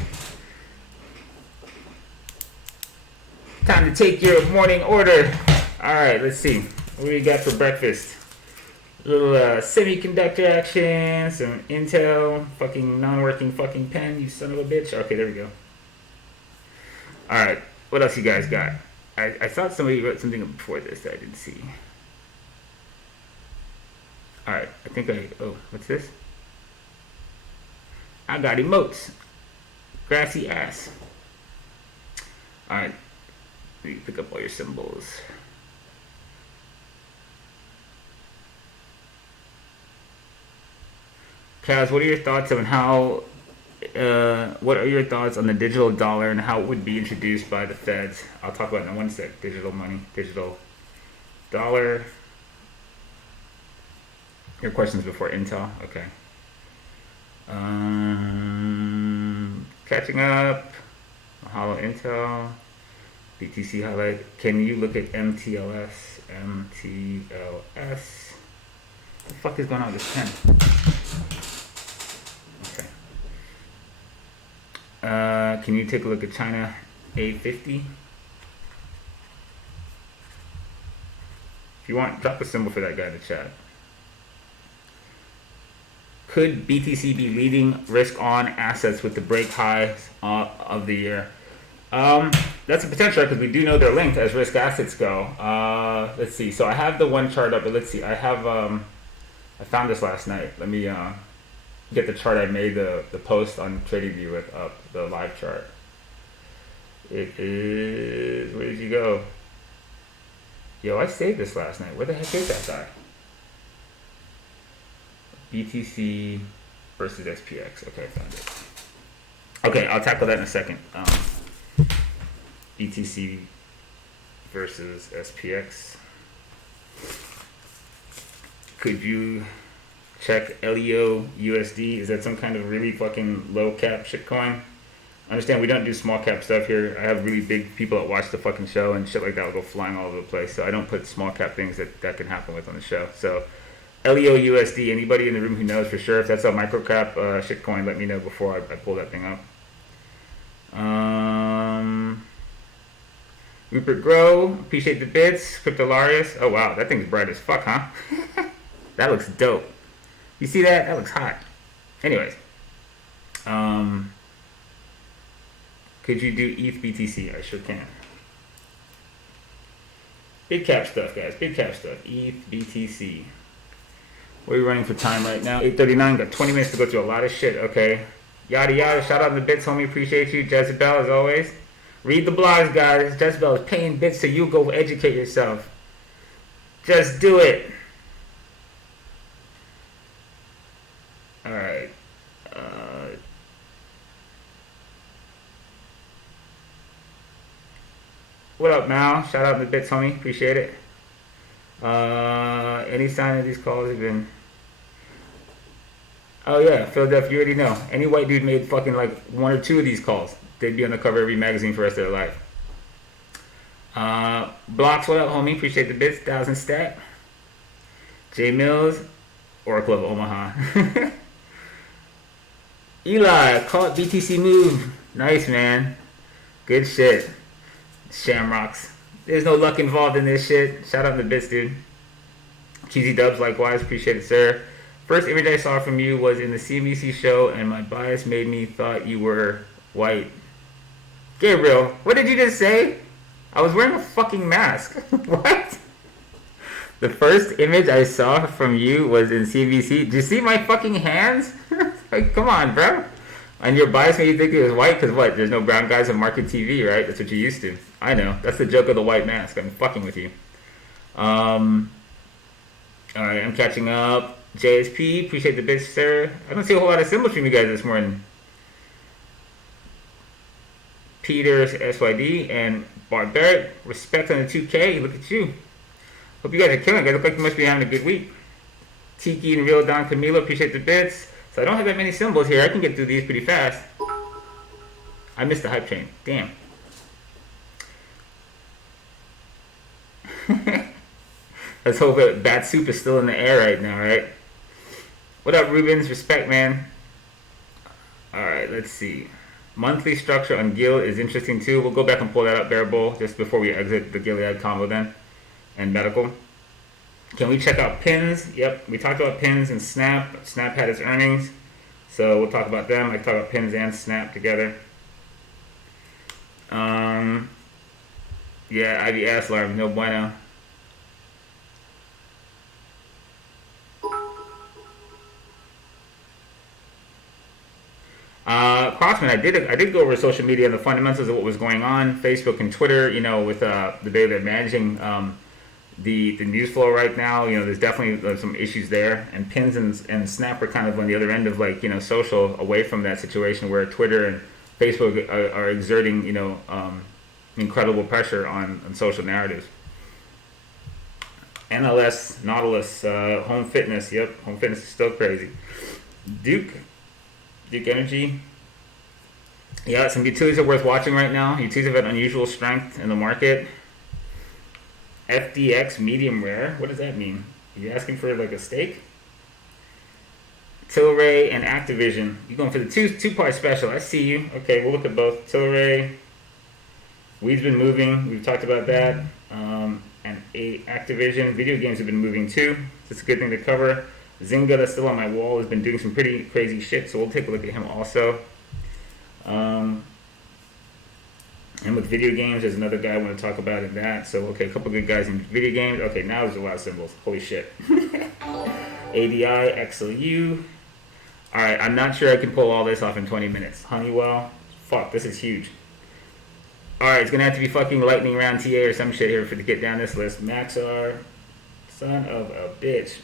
time to take your morning order. All right, let's see. What do we got for breakfast? A little semiconductor action, some Intel, fucking non-working fucking pen, you son of a bitch. Okay, there we go. All right, what else you guys got? I thought somebody wrote something before this that I didn't see. Alright, oh, what's this? I got emotes. Grassy ass. Alright, let me pick up all your symbols. Kaz, what are your thoughts on how what are your thoughts on the digital dollar and how it would be introduced by the feds? I'll talk about it in one sec. Digital money, digital dollar. Your questions before Intel? Okay. Catching up. Mahalo Intel. BTC highlight. Can you look at MTLS? MTLS. What the fuck is going on with this pen? Can you take a look at China A50? If you want, drop a symbol for that guy in the chat. Could BTC be leading risk on assets with the break highs of the year? That's a potential because we do know they're linked as risk assets go. Let's see. So I have the one chart up, but let's see. I have I found this last night. Let me get the chart I made the post on TradingView with up, the live chart. It is, where did you go? Yo, I saved this last night. Where the heck is that guy? BTC versus SPX. Okay, I found it. Okay, I'll tackle that in a second. BTC versus SPX. Could you check LEO USD? Is that some kind of really fucking low cap shitcoin? Understand we don't do small cap stuff here. I have really big people that watch the fucking show and shit like that will go flying all over the place. So I don't put small cap things that can happen with on the show. So LEO USD, anybody in the room who knows for sure if that's a micro cap shitcoin, let me know before I pull that thing up. Rupert Grow, appreciate the bits. Cryptolarius, oh wow, that thing's bright as fuck, huh? That looks dope. You see that? That looks hot. Anyways, Could you do ETH BTC? I sure can. Big cap stuff, guys. Big cap stuff. ETH BTC. What are we running for time right now? 8:39. Got 20 minutes to go through a lot of shit. Okay. Yada yada. Shout out in the bits, homie. Appreciate you. Jezebel, as always. Read the blogs, guys. Jezebel is paying bits so you go educate yourself. Just do it. Alright. What up, Mal? Shout out in the bits, homie. Appreciate it. Any sign of these calls have been... Oh yeah, Philadelphia, you already know. Any white dude made fucking like one or two of these calls, they'd be on the cover of every magazine for the rest of their life. Blocks, what up, homie? Appreciate the bits. 1,000 stat. J Mills, Oracle of Omaha. Eli, caught BTC move. Nice, man. Good shit. Shamrocks. There's no luck involved in this shit. Shout out to the bits, dude. Cheesy Dubs, likewise. Appreciate it, sir. First image I saw from you was in the CNBC show, and my bias made me thought you were white. Gabriel, what did you just say? I was wearing a fucking mask. What? The first image I saw from you was in CNBC. Did you see my fucking hands? Like, come on, bro. And your bias made you think it was white because what? There's no brown guys on market TV, right? That's what you're used to. I know. That's the joke of the white mask. I'm fucking with you. Alright, I'm catching up. JSP, appreciate the bits, sir. I don't see a whole lot of symbols from you guys this morning. Peter SYD and Bart Barrett, respect on the 2K. Look at you. Hope you guys are killing it. You guys look like you must be having a good week. Tiki and Real Don Camilo, appreciate the bits. So I don't have that many symbols here. I can get through these pretty fast. I missed the hype train. Damn. Let's hope that Bat Soup is still in the air right now, right? What up, Rubens? Respect, man. Alright, let's see. Monthly structure on Gil is interesting too. We'll go back and pull that up, Bear Bull, just before we exit the Gilead combo then. And medical. Can we check out pins? Yep, we talked about pins and Snap. Snap had its earnings, so we'll talk about them. I talk about pins and Snap together. Yeah, Ivy ass alarm, no bueno. Crossman, I did go over social media and the fundamentals of what was going on, Facebook and Twitter. You know, with the way they're managing the news flow right now. You know, there's definitely some issues there, and pins and Snap are kind of on the other end of like, you know, social, away from that situation where Twitter and Facebook are exerting, you know, incredible pressure on social narratives. NLS, Nautilus, Home Fitness. Yep, Home Fitness is still crazy. Duke Energy. Yeah, some utilities are worth watching right now. Utilities have had unusual strength in the market. FDX medium rare. What does that mean? Are you asking for like a steak? Tilray and Activision. You're going for the two-part special. I see you. Okay, we'll look at both. Tilray. Weed's been moving. We've talked about that. And Activision. Video games have been moving too. So it's a good thing to cover. Zynga, that's still on my wall, has been doing some pretty crazy shit, so we'll take a look at him also. And with video games, there's another guy I want to talk about in that. So, okay, a couple good guys in video games. Okay, now there's a lot of symbols. Holy shit. ADI, XLU. Alright, I'm not sure I can pull all this off in 20 minutes. Honeywell. Fuck, this is huge. Alright, it's going to have to be fucking lightning round TA or some shit here to get down this list. Maxar. Son of a bitch.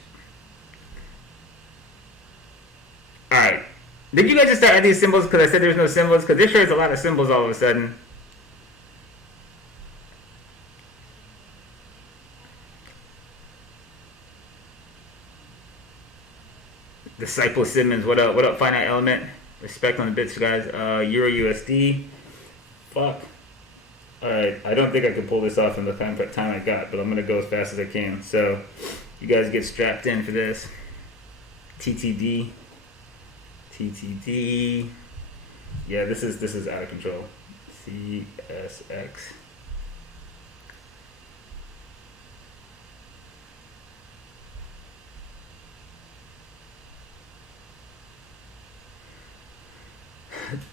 Alright. Did you guys just start adding these symbols because I said there's no symbols? Because this shows a lot of symbols all of a sudden. Disciple Simmons, what up? What up, Finite Element? Respect on the bits, guys. Euro USD. Fuck. Alright, I don't think I can pull this off in the time I got, but I'm going to go as fast as I can. So, you guys get strapped in for this. TTD. Yeah, this is out of control. CSX.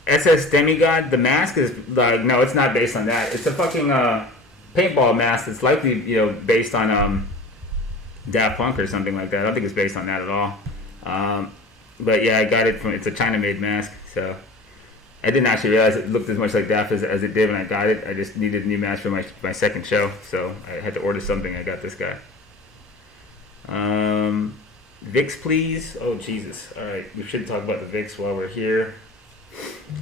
SS Demigod, the mask is like, no, it's not based on that. It's a fucking paintball mask. It's likely, based on Daft Punk or something like that. I don't think it's based on that at all. But yeah, I got it from. It's a China-made mask, so I didn't actually realize it looked as much like Daft as it did when I got it. I just needed a new mask for my second show, so I had to order something. I got this guy. VIX, please. Oh Jesus! All right, we should talk about the VIX while we're here.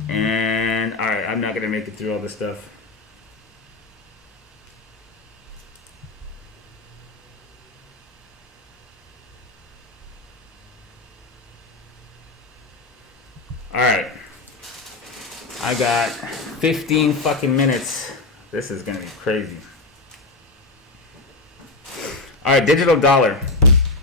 And all right, I'm not gonna make it through all this stuff. All right, I got 15 fucking minutes. This is gonna be crazy. All right, digital dollar.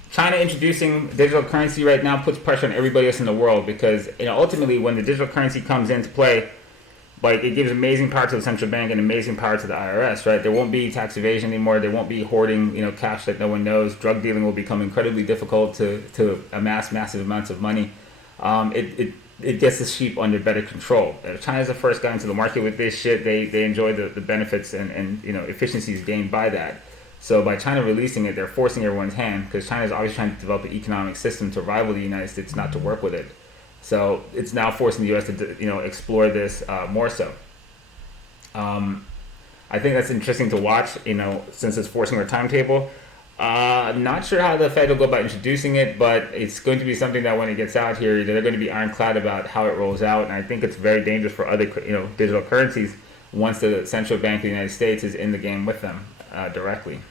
China introducing digital currency right now puts pressure on everybody else in the world because ultimately when the digital currency comes into play, like it gives amazing power to the central bank and amazing power to the IRS, right? There won't be tax evasion anymore. There won't be hoarding, cash that no one knows. Drug dealing will become incredibly difficult to amass massive amounts of money. It gets the sheep under better control. China's the first guy into the market with this shit. They enjoy the benefits and efficiencies gained by that. So by China releasing it, they're forcing everyone's hand because China is always trying to develop an economic system to rival the United States, not to work with it. So it's now forcing the U.S. to explore this more so. I think that's interesting to watch. Since it's forcing our timetable. Not sure how the Fed will go about introducing it, but it's going to be something that when it gets out here, they're going to be ironclad about how it rolls out. And I think it's very dangerous for other digital currencies once the central bank of the United States is in the game with them directly.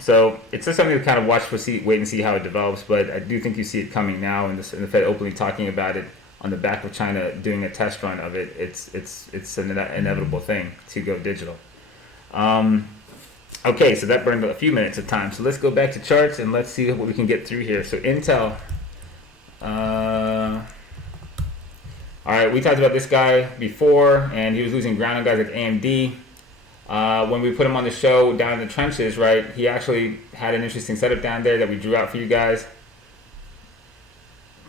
So it's just something to kind of watch wait and see how it develops. But I do think you see it coming now, and the Fed openly talking about it on the back of China doing a test run of it. It's an inevitable thing to go digital. Okay, so that burned a few minutes of time. So let's go back to charts and let's see what we can get through here. So Intel. All right, we talked about this guy before, and he was losing ground on guys like AMD. When we put him on the show down in the trenches, right, he actually had an interesting setup down there that we drew out for you guys.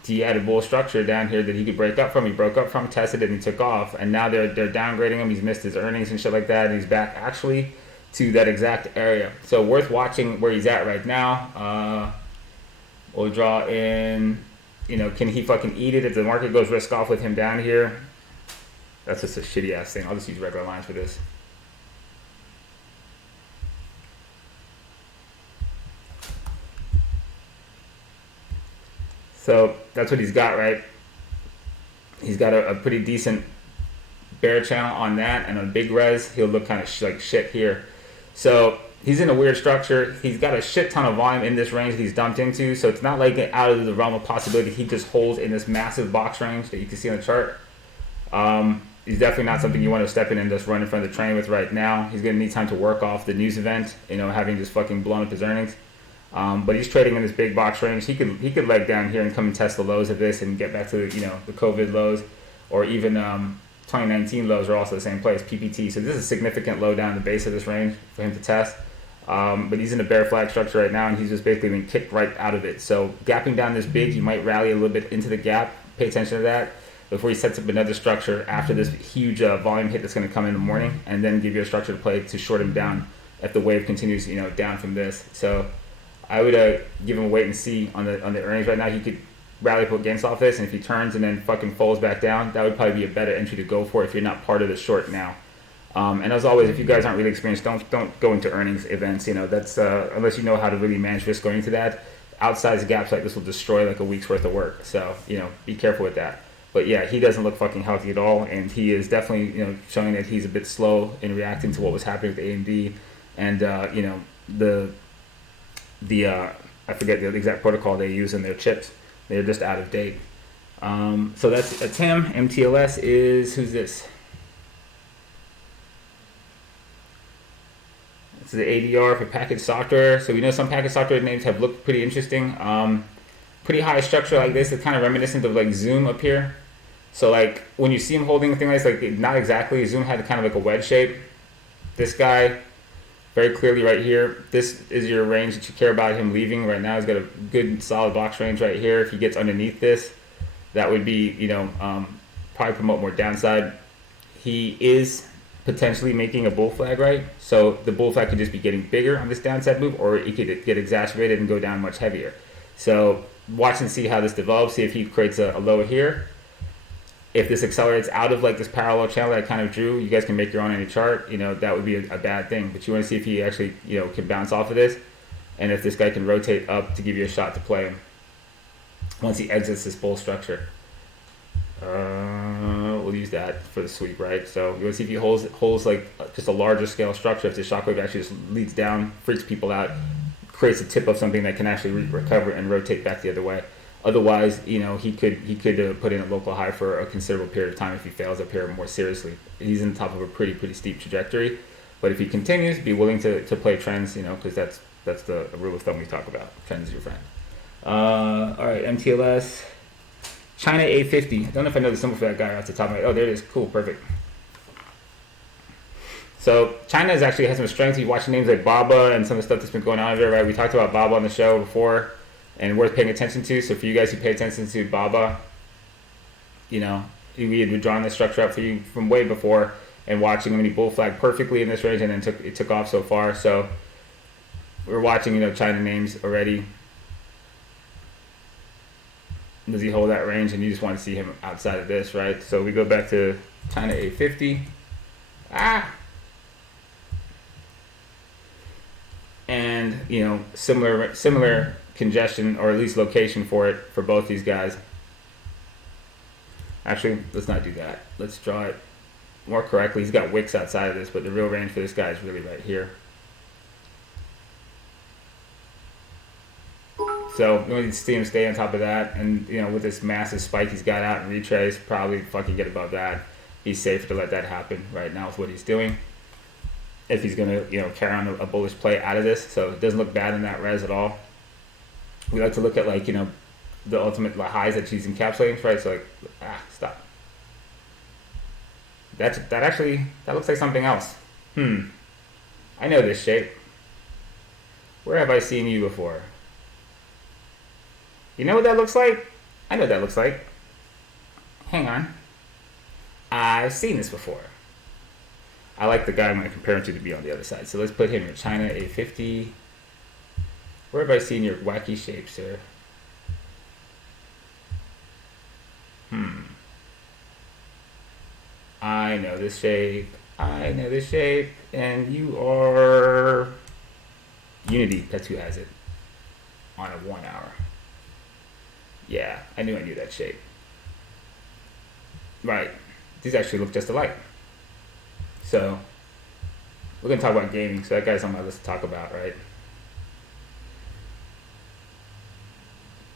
He had a bull structure down here that he could break up from. He broke up from, tested it, and he took off. And now they're downgrading him. He's missed his earnings and shit like that, and he's back actually to that exact area. So worth watching where he's at right now. We'll draw in, can he fucking eat it if the market goes risk off with him down here? That's just a shitty ass thing. I'll just use regular lines for this. So that's what he's got, right? He's got a pretty decent bear channel on that, and on big res, he'll look kind of like shit here. So he's in a weird structure. He's got a shit ton of volume in this range that he's dumped into, so it's not like out of the realm of possibility. He just holds in this massive box range that you can see on the chart. He's definitely not something you want to step in and just run in front of the train with right now. He's going to need time to work off the news event, having just fucking blown up his earnings. But he's trading in this big box range. He could leg down here and come and test the lows of this and get back to the COVID lows, or even 2019 lows are also the same place, PPT. So this is a significant low down the base of this range for him to test. But he's in a bear flag structure right now, and he's just basically been kicked right out of it. So gapping down this big, he might rally a little bit into the gap. Pay attention to that before he sets up another structure after this huge volume hit that's going to come in the morning, and then give you a structure to play to short him down if the wave continues down from this. So I would give him a wait and see on the earnings right now. He could rally up against off this, and if he turns and then fucking falls back down, that would probably be a better entry to go for if you're not part of the short now. And as always, if you guys aren't really experienced, don't go into earnings events. That's unless you know how to really manage risk going into that. Outsized gaps like this will destroy like a week's worth of work. So be careful with that. But yeah, he doesn't look fucking healthy at all, and he is definitely showing that he's a bit slow in reacting to what was happening with AMD, and I forget the exact protocol they use in their chips. They're just out of date. So that's him. MTLS is, who's this? This is the ADR for package software. So we know some package software names have looked pretty interesting. Pretty high structure like this. It's kind of reminiscent of like Zoom up here. So like when you see him holding a thing like this, like not exactly. Zoom had kind of like a wedge shape. This guy, very clearly right here, this is your range that you care about him leaving. Right now he's got a good solid box range right here. If he gets underneath this, that would be, probably promote more downside. He is potentially making a bull flag, right? So the bull flag could just be getting bigger on this downside move, or it could get exacerbated and go down much heavier. So watch and see how this develops. See if he creates a low here. If this accelerates out of like this parallel channel that I kind of drew, you guys can make your own on your chart. That would be a bad thing. But you want to see if he actually can bounce off of this, and if this guy can rotate up to give you a shot to play him once he exits this bull structure. We'll use that for the sweep, right? So you want to see if he holds like just a larger scale structure. If the shockwave actually just leads down, freaks people out, creates a tip of something that can actually recover and rotate back the other way. Otherwise, he could put in a local high for a considerable period of time if he fails up here more seriously. He's in the top of a pretty steep trajectory, but if he continues, be willing to play trends, because that's the rule of thumb we talk about. Trends is your friend. All right, MTLS. China A50. I don't know if I know the symbol for that guy off the top of my head. Oh, there it is. Cool, perfect. So China actually has some strength. You watch names like Baba and some of the stuff that's been going on there, right? We talked about Baba on the show before, and worth paying attention to. So for you guys who pay attention to Baba, we had withdrawn the structure up for you from way before, and watching him, and he bull flagged perfectly in this range, and then took off so far. So we're watching China names already. Does he hold that range? And you just want to see him outside of this, right? So we go back to China A50. And similar congestion, or at least location for it for both these guys. Actually, let's not do that. Let's draw it more correctly. He's got wicks outside of this, but the real range for this guy is really right here. So we need to see him stay on top of that, and with this massive spike he's got out and retrace, probably fucking get above that. Be safe to let that happen right now with what he's doing. If he's gonna carry on a bullish play out of this, so it doesn't look bad in that res at all. We like to look at the ultimate highs that she's encapsulating, right? So stop. That looks like something else. I know this shape. Where have I seen you before? You know what that looks like? I know what that looks like. Hang on. I've seen this before. I like the guy I'm going to compare him to be on the other side. So let's put him in China A50. Where have I seen your wacky shape, sir? I know this shape. And you are Unity. That's who has it. On a 1 hour. Yeah, I knew that shape. Right. These actually look just alike. So, we're going to talk about gaming. So that guy's on my list to talk about, right?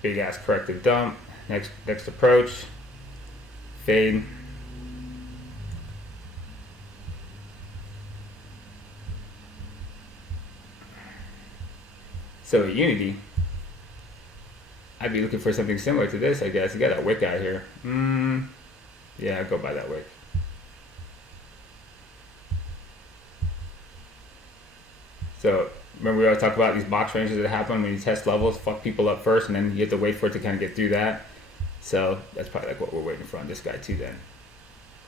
Big ass corrective dump. Next approach. Fade. So at Unity, I'd be looking for something similar to this, I guess. You got that wick out here. Yeah, I'll go by that wick. So remember we always talk about these box ranges that happen when you test levels, fuck people up first, and then you have to wait for it to kind of get through that. So that's probably like what we're waiting for on this guy too then.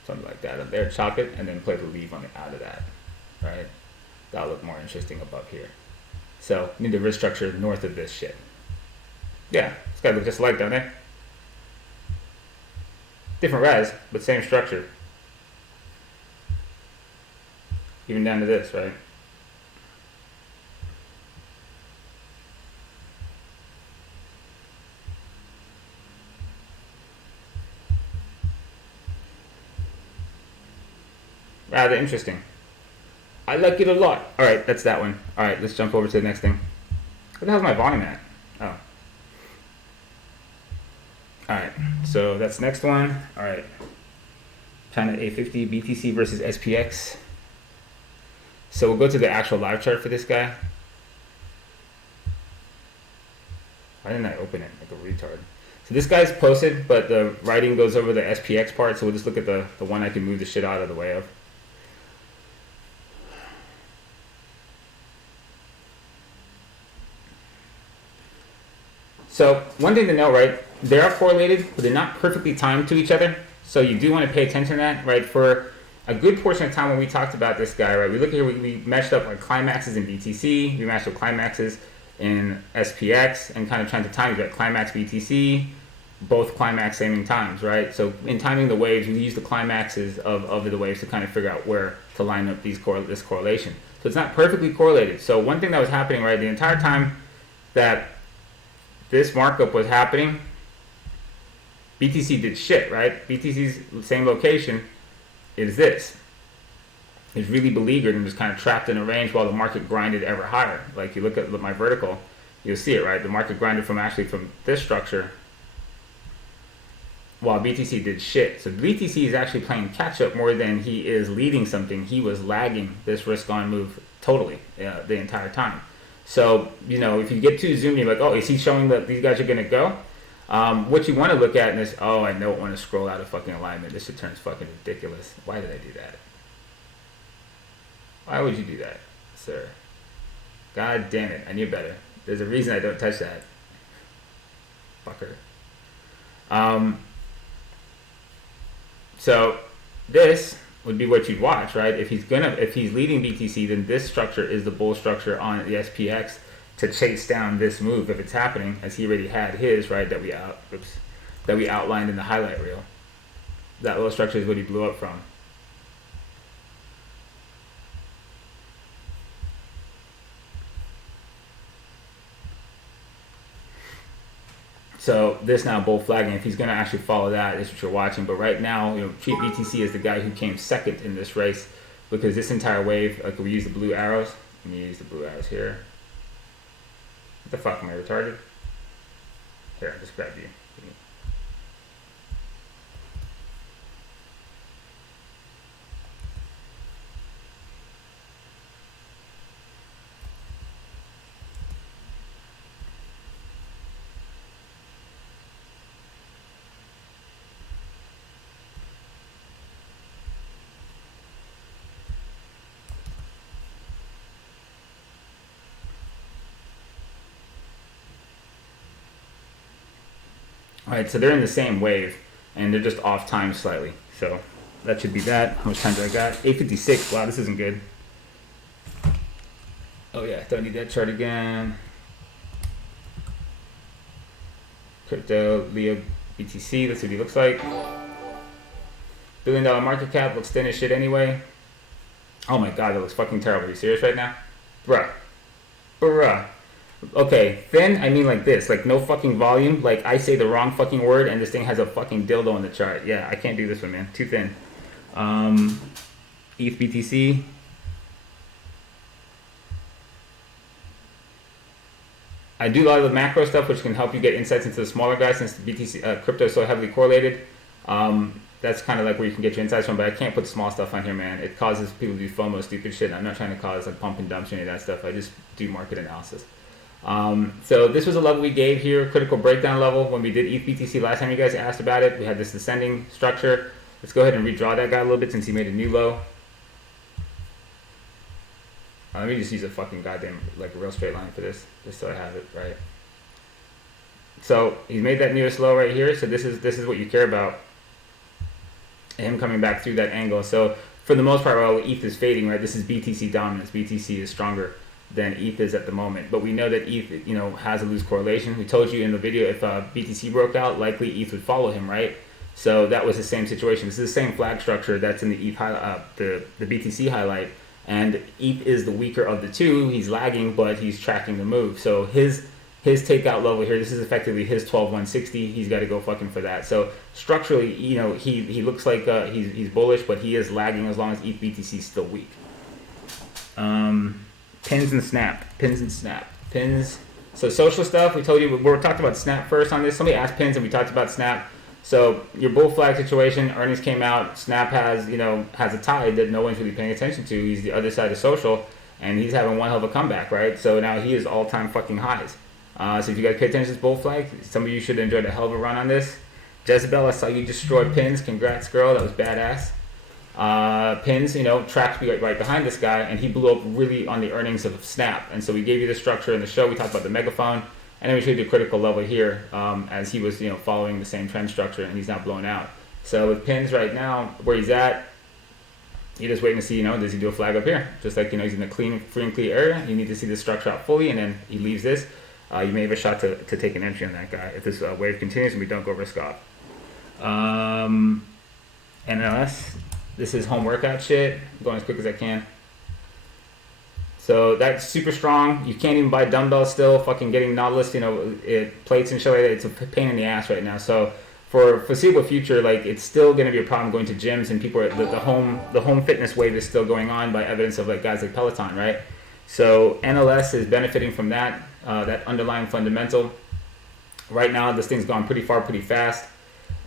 Something like that up there, chop it, and then play the leave on the out of that, right? That'll look more interesting above here. So need the wrist structure north of this shit. Yeah, it's gotta look just alike, don't they? Different res, but same structure. Even down to this, right? Rather interesting. I like it a lot. Alright, that's that one. Alright, let's jump over to the next thing. Where the hell's my volume at? Oh. Alright, so that's the next one. Alright. China A50, BTC versus SPX. So we'll go to the actual live chart for this guy. Why didn't I open it like a retard? So this guy's posted, but the writing goes over the SPX part, so we'll just look at the one I can move the shit out of the way of. So one thing to know, right? They are correlated, but they're not perfectly timed to each other. So you do want to pay attention to that, right? For a good portion of time when we talked about this guy, right? We look here, we matched up like climaxes in BTC, we matched up climaxes in SPX, and kind of trying to time it, climax BTC, both climax same times, right? So in timing the waves, we use the climaxes of the waves to kind of figure out where to line up this correlation. So it's not perfectly correlated. So one thing that was happening, right, the entire time that this markup was happening, BTC did shit, right? BTC's same location is this. It's really beleaguered and just kind of trapped in a range while the market grinded ever higher. Like you look at my vertical, you'll see it, right? The market grinded from this structure while BTC did shit. So BTC is actually playing catch up more than he is leading something. He was lagging this risk on move totally the entire time. So, you know, if you get too zoomed, you're like, oh, is he showing that these guys are going to go? What you want to look at in this, oh, I don't want to scroll out of fucking alignment. This shit turns fucking ridiculous. Why did I do that? Why would you do that, sir? God damn it. I knew better. There's a reason I don't touch that. Fucker. So this would be what you'd watch, right? If he's leading BTC, then this structure is the bull structure on the SPX to chase down this move if it's happening, as he already had his, right, that we outlined in the highlight reel. That little structure is what he blew up from. So this now bull flagging, if he's going to actually follow that, is what you're watching. But right now, you know, treat BTC as the guy who came second in this race, because this entire wave, like we use the blue arrows, and you use the blue arrows here. What the fuck, am I retarded? Here, I'll just grab you. Alright, so they're in the same wave, and they're just off time slightly. So that should be that. How much time do I got? 8:56. Wow, this isn't good. Oh yeah, don't need that chart again. Crypto, Leo, BTC. Let's see what he looks like. $1 billion market cap. Looks thin as shit anyway. Oh my god, that looks fucking terrible. Are you serious right now? Bruh. Okay, thin, I mean like this, like no fucking volume, like I say the wrong fucking word and this thing has a fucking dildo on the chart. Yeah, I can't do this one, man. Too thin. ETH BTC. I do a lot of the macro stuff, which can help you get insights into the smaller guys, since the BTC crypto is so heavily correlated. That's kind of like where you can get your insights from, but I can't put small stuff on here, man. It causes people to do FOMO, stupid shit. I'm not trying to cause like pump and dumps or any of that stuff. I just do market analysis. So this was a level we gave here, critical breakdown level, when we did ETH BTC last time you guys asked about it. We had this descending structure. Let's go ahead and redraw that guy a little bit since he made a new low. Let me just use a fucking goddamn, like a real straight line for this, just so I have it right. So he's made that newest low right here. So this is what you care about. Him coming back through that angle. So for the most part, while ETH is fading, right, this is BTC dominance. BTC is stronger than ETH is at the moment. But we know that ETH, you know, has a loose correlation. We told you in the video, if BTC broke out, likely ETH would follow him, right? So that was the same situation. This is the same flag structure that's in the ETH the BTC highlight. And ETH is the weaker of the two. He's lagging, but he's tracking the move. So his takeout level here, this is effectively his 12,160. He's got to go fucking for that. So structurally, you know, he looks like he's bullish, but he is lagging as long as ETH BTC is still weak. Pins and snap. So social stuff, we told you, we talked about snap first on this. Somebody asked pins and we talked about snap. So your bull flag situation, earnings came out, snap has a tide that no one's really paying attention to. He's the other side of social, and he's having one hell of a comeback, right? So now he is all-time fucking highs. So if you guys pay attention to this bull flag, some of you should enjoy a hell of a run on this. Jezebel, I saw you destroy pins. Congrats, girl. That was badass. Pins, tracked right behind this guy, and he blew up really on the earnings of Snap. And so we gave you the structure in the show. We talked about the megaphone, and then we showed you the critical level here as he was, following the same trend structure, and he's not blown out. So with pins right now, where he's at, you're just waiting to see, does he do a flag up here? Just like, he's in a free and clear area. You need to see the structure out fully, and then he leaves this. You may have a shot to take an entry on that guy if this wave continues and we don't go risk off. NLS, this is home workout shit. I'm going as quick as I can. So that's super strong. You can't even buy dumbbells still. Fucking getting Nautilus, plates and shit like that. It's a pain in the ass right now. So for foreseeable future, like, it's still going to be a problem going to gyms, and people are, the home fitness wave is still going on by evidence of like guys like Peloton, right? So NLS is benefiting from that underlying fundamental. Right now, this thing's gone pretty far, pretty fast,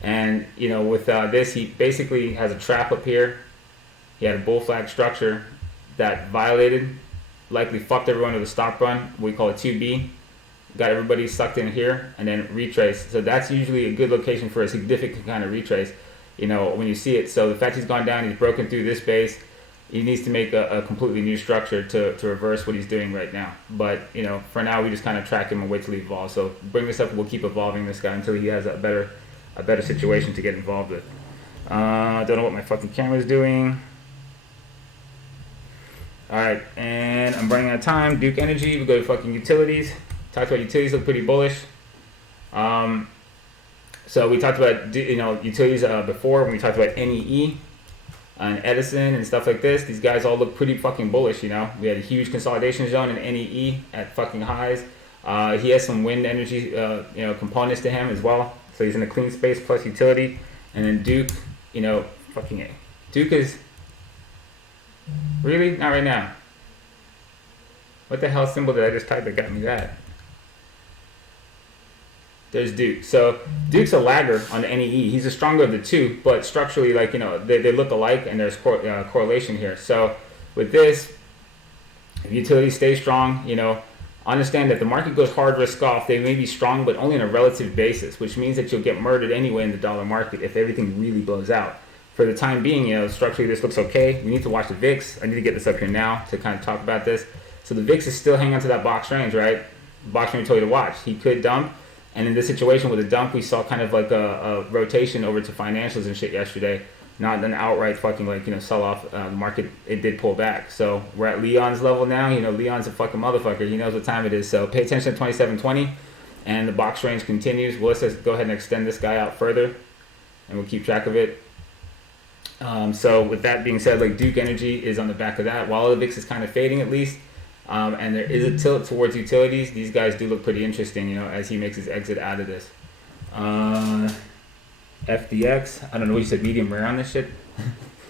and with this, he basically has a trap up here. He had a bull flag structure that violated, likely fucked everyone with a stop run. We call it 2B. Got everybody sucked in here and then retrace. So that's usually a good location for a significant kind of retrace, when you see it. So the fact he's gone down, he's broken through this base. He needs to make a completely new structure to reverse what he's doing right now. But, for now, we just kind of track him and wait till he evolves. So bring this up, we'll keep evolving this guy until he has a better situation to get involved with. Don't know what my fucking camera's doing. Alright, and I'm running out of time. Duke Energy, we go to fucking utilities. Talked about utilities, look pretty bullish. So we talked about utilities before when we talked about NEE and Edison and stuff like this. These guys all look pretty fucking bullish. We had a huge consolidation zone in NEE at fucking highs. He has some wind energy components to him as well. So he's in a clean space plus utility. And then Duke, fucking A. Duke is really not right now. What the hell symbol did I just type that got me that? There's Duke. So Duke's a lagger on the NEE. He's the stronger of the two, but structurally, they look alike, and there's correlation here. So with this, if utilities stay strong, understand that the market goes hard risk off. They may be strong, but only on a relative basis, which means that you'll get murdered anyway in the dollar market if everything really blows out. For the time being, structurally this looks okay. We need to watch the VIX. I need to get this up here now to kind of talk about this. So the VIX is still hanging on to that box range, right? Box range told you to watch. He could dump. And in this situation with a dump, we saw kind of like a rotation over to financials and shit yesterday. Not an outright fucking sell off. The market, it did pull back. So we're at Leon's level now. Leon's a fucking motherfucker. He knows what time it is. So pay attention to 27.20. And the box range continues. Well, let's just go ahead and extend this guy out further. And we'll keep track of it. So with that being said, Duke Energy is on the back of that. While the VIX is kind of fading at least. And there is a tilt towards utilities. These guys do look pretty interesting, as he makes his exit out of this. FDX, I don't know what you said, medium rare on this shit.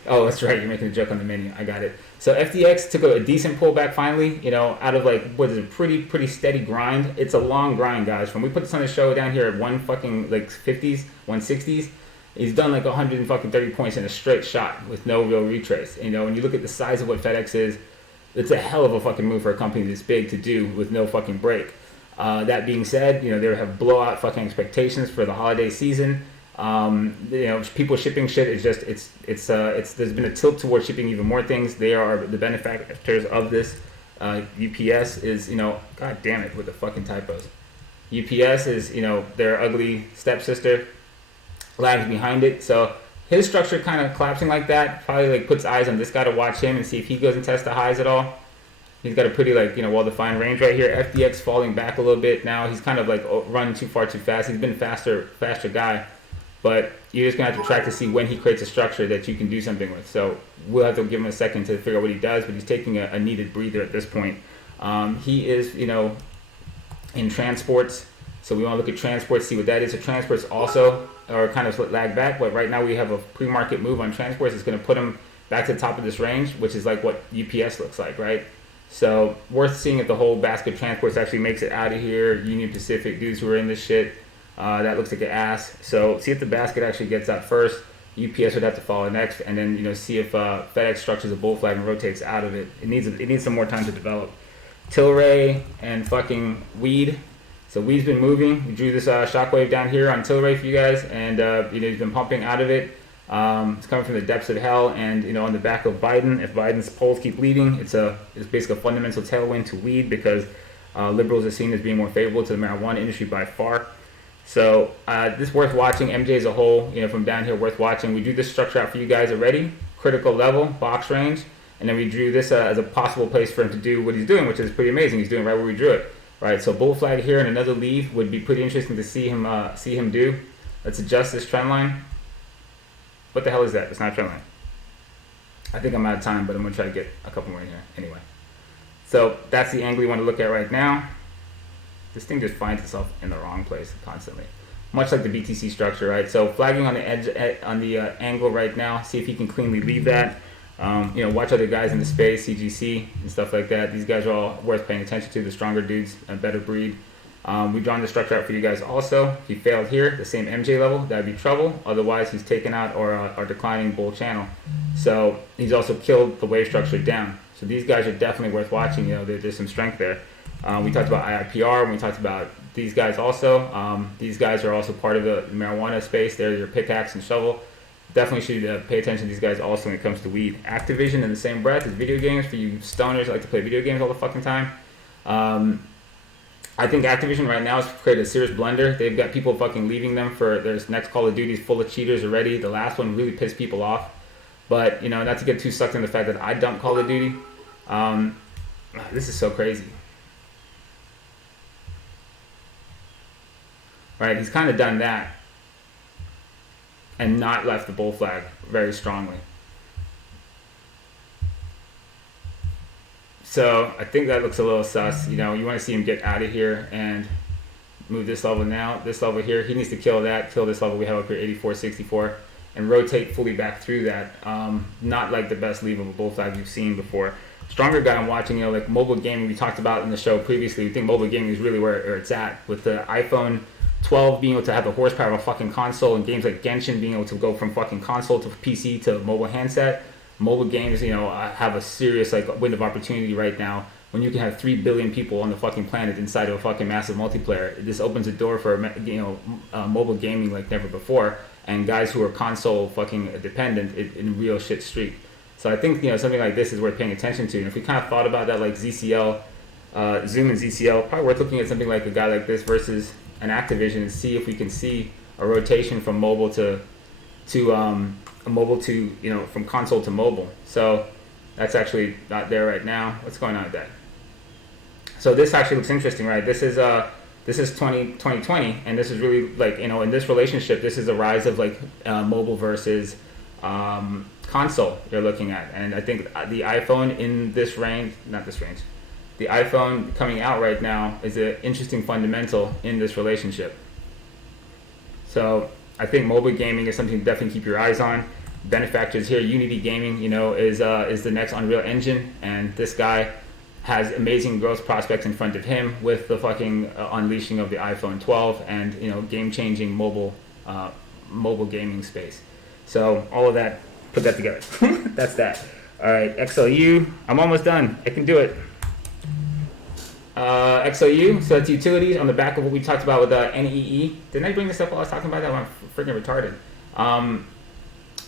Oh, that's right, you're making a joke on the menu. I got it. So FDX took a decent pullback finally, out of what is a pretty steady grind. It's a long grind, guys. When we put this on the show down here at 50s, 160s, he's done 130 points in a straight shot with no real retrace. When you look at the size of what FedEx is, it's a hell of a fucking move for a company this big to do with no fucking break. That being said, they have blowout fucking expectations for the holiday season. People shipping shit is just it's there's been a tilt towards shipping even more things. They are the benefactors of this. UPS is god damn it with the fucking typos. UPS is their ugly stepsister, lags behind it. So his structure kind of collapsing like that probably puts eyes on this guy to watch him and see if he goes and tests the highs at all. He's got a pretty well-defined range right here. FDX falling back a little bit now. He's kind of running too far too fast. He's been faster guy, but you're just gonna have to track to see when he creates a structure that you can do something with. So we'll have to give him a second to figure out what he does, but he's taking a needed breather at this point. He is in transports. So we want to look at transports, see what that is. So transports also are kind of lag back, but right now we have a pre-market move on transports. It's going to put them back to the top of this range, which is what UPS looks like, right? So worth seeing if the whole basket of transports actually makes it out of here. Union Pacific, dudes who are in this shit, that looks like an ass. So see if the basket actually gets out first. UPS would have to follow next, and then see if FedEx structures a bull flag and rotates out of it. It needs some more time to develop. Tilray and fucking weed. So weed's been moving. We drew this shockwave down here on Tilray for you guys, and he's been pumping out of it. It's coming from the depths of hell, and on the back of Biden. If Biden's polls keep leading, it's basically a fundamental tailwind to weed because liberals are seen as being more favorable to the marijuana industry by far. So this is worth watching. MJ as a whole, from down here, worth watching. We drew this structure out for you guys already. Critical level, box range. And then we drew this as a possible place for him to do what he's doing, which is pretty amazing. He's doing right where we drew it. Right, so bull flag here and another leave would be pretty interesting to see him do. Let's adjust this trend line. What the hell is that? It's not a trend line. I think I'm out of time, but I'm going to try to get a couple more in here. Anyway. So that's the angle you want to look at right now. This thing just finds itself in the wrong place constantly. Much like the BTC structure, right? So flagging on the edge, on the angle right now. See if he can cleanly leave that. Watch other guys in the space, CGC and stuff like that. These guys are all worth paying attention to. The stronger dudes, a better breed. We've drawn the structure out for you guys also. If he failed here, the same MJ level, that would be trouble. Otherwise, he's taken out or declining bull channel. So he's also killed the wave structure down. So these guys are definitely worth watching. There's some strength there. We talked about IIPR when we talked about these guys also. These guys are also part of the marijuana space. They're your pickaxe and shovel. Definitely should pay attention to these guys also when it comes to weed. Activision in the same breath as video games for you stoners that like to play video games all the fucking time. I think Activision right now has created a serious blunder. They've got people fucking leaving them for their next Call of Duty is full of cheaters already. The last one really pissed people off. But, not to get too sucked in the fact that I dumped Call of Duty. This is so crazy. Right, he's kind of done that. And not left the bull flag very strongly. So I think that looks a little sus. You want to see him get out of here and move this level now. This level here, he needs to kill that, kill this level we have up here, 84, 64, and rotate fully back through that. Not like the best leave of a bull flag you've seen before. Stronger guy I'm watching, like mobile gaming we talked about in the show previously. We think mobile gaming is really where it's at with the iPhone 12 being able to have the horsepower of a fucking console, and games like Genshin being able to go from fucking console to PC to mobile handset. Mobile games, have a serious window of opportunity right now when you can have 3 billion people on the fucking planet inside of a fucking massive multiplayer. This opens a door for mobile gaming like never before, and guys who are console fucking dependent in real shit streak. So I think something like this is worth paying attention to. And if we kind of thought about that like ZCL, Zoom and ZCL, probably worth looking at something like a guy like this versus an Activision and see if we can see a rotation from mobile to from console to mobile. So that's actually not there right now. What's going on with that? So this actually looks interesting, right? This is 2020, and this is really in this relationship, this is the rise of mobile versus console you're looking at. And I think the iPhone in this range, not this range, the iPhone coming out right now is an interesting fundamental in this relationship. So I think mobile gaming is something to definitely keep your eyes on. Benefactors here, Unity Gaming, is the next Unreal Engine, and this guy has amazing growth prospects in front of him with the fucking unleashing of the iPhone 12 and game-changing mobile gaming space. So all of that, put that together. That's that. All right, XLU, I'm almost done. I can do it. XLU, so that's utilities on the back of what we talked about with NEE. Didn't I bring this up while I was talking about that? I'm freaking retarded.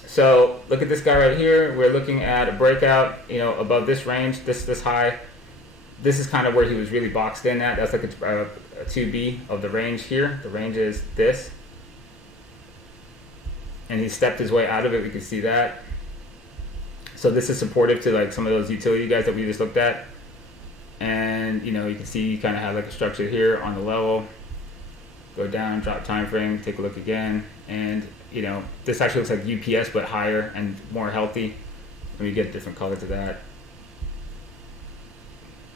So look at this guy right here. We're looking at a breakout, above this range, this high. This is kind of where he was really boxed in at. That's like a 2B of the range here. The range is this. And he stepped his way out of it. We can see that. So this is supportive to some of those utility guys that we just looked at. And you can see you kind of have a structure here on the level. Go down, drop time frame, take a look again, and this actually looks like UPS but higher and more healthy. Let me get a different color to that.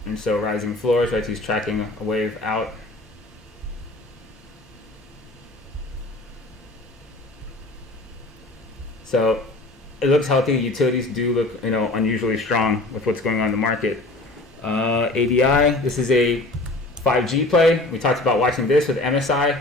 And so rising floors, right? He's tracking a wave out. So it looks healthy. Utilities do look unusually strong with what's going on in the market. ADI, this is a 5G play. We talked about watching this with MSI.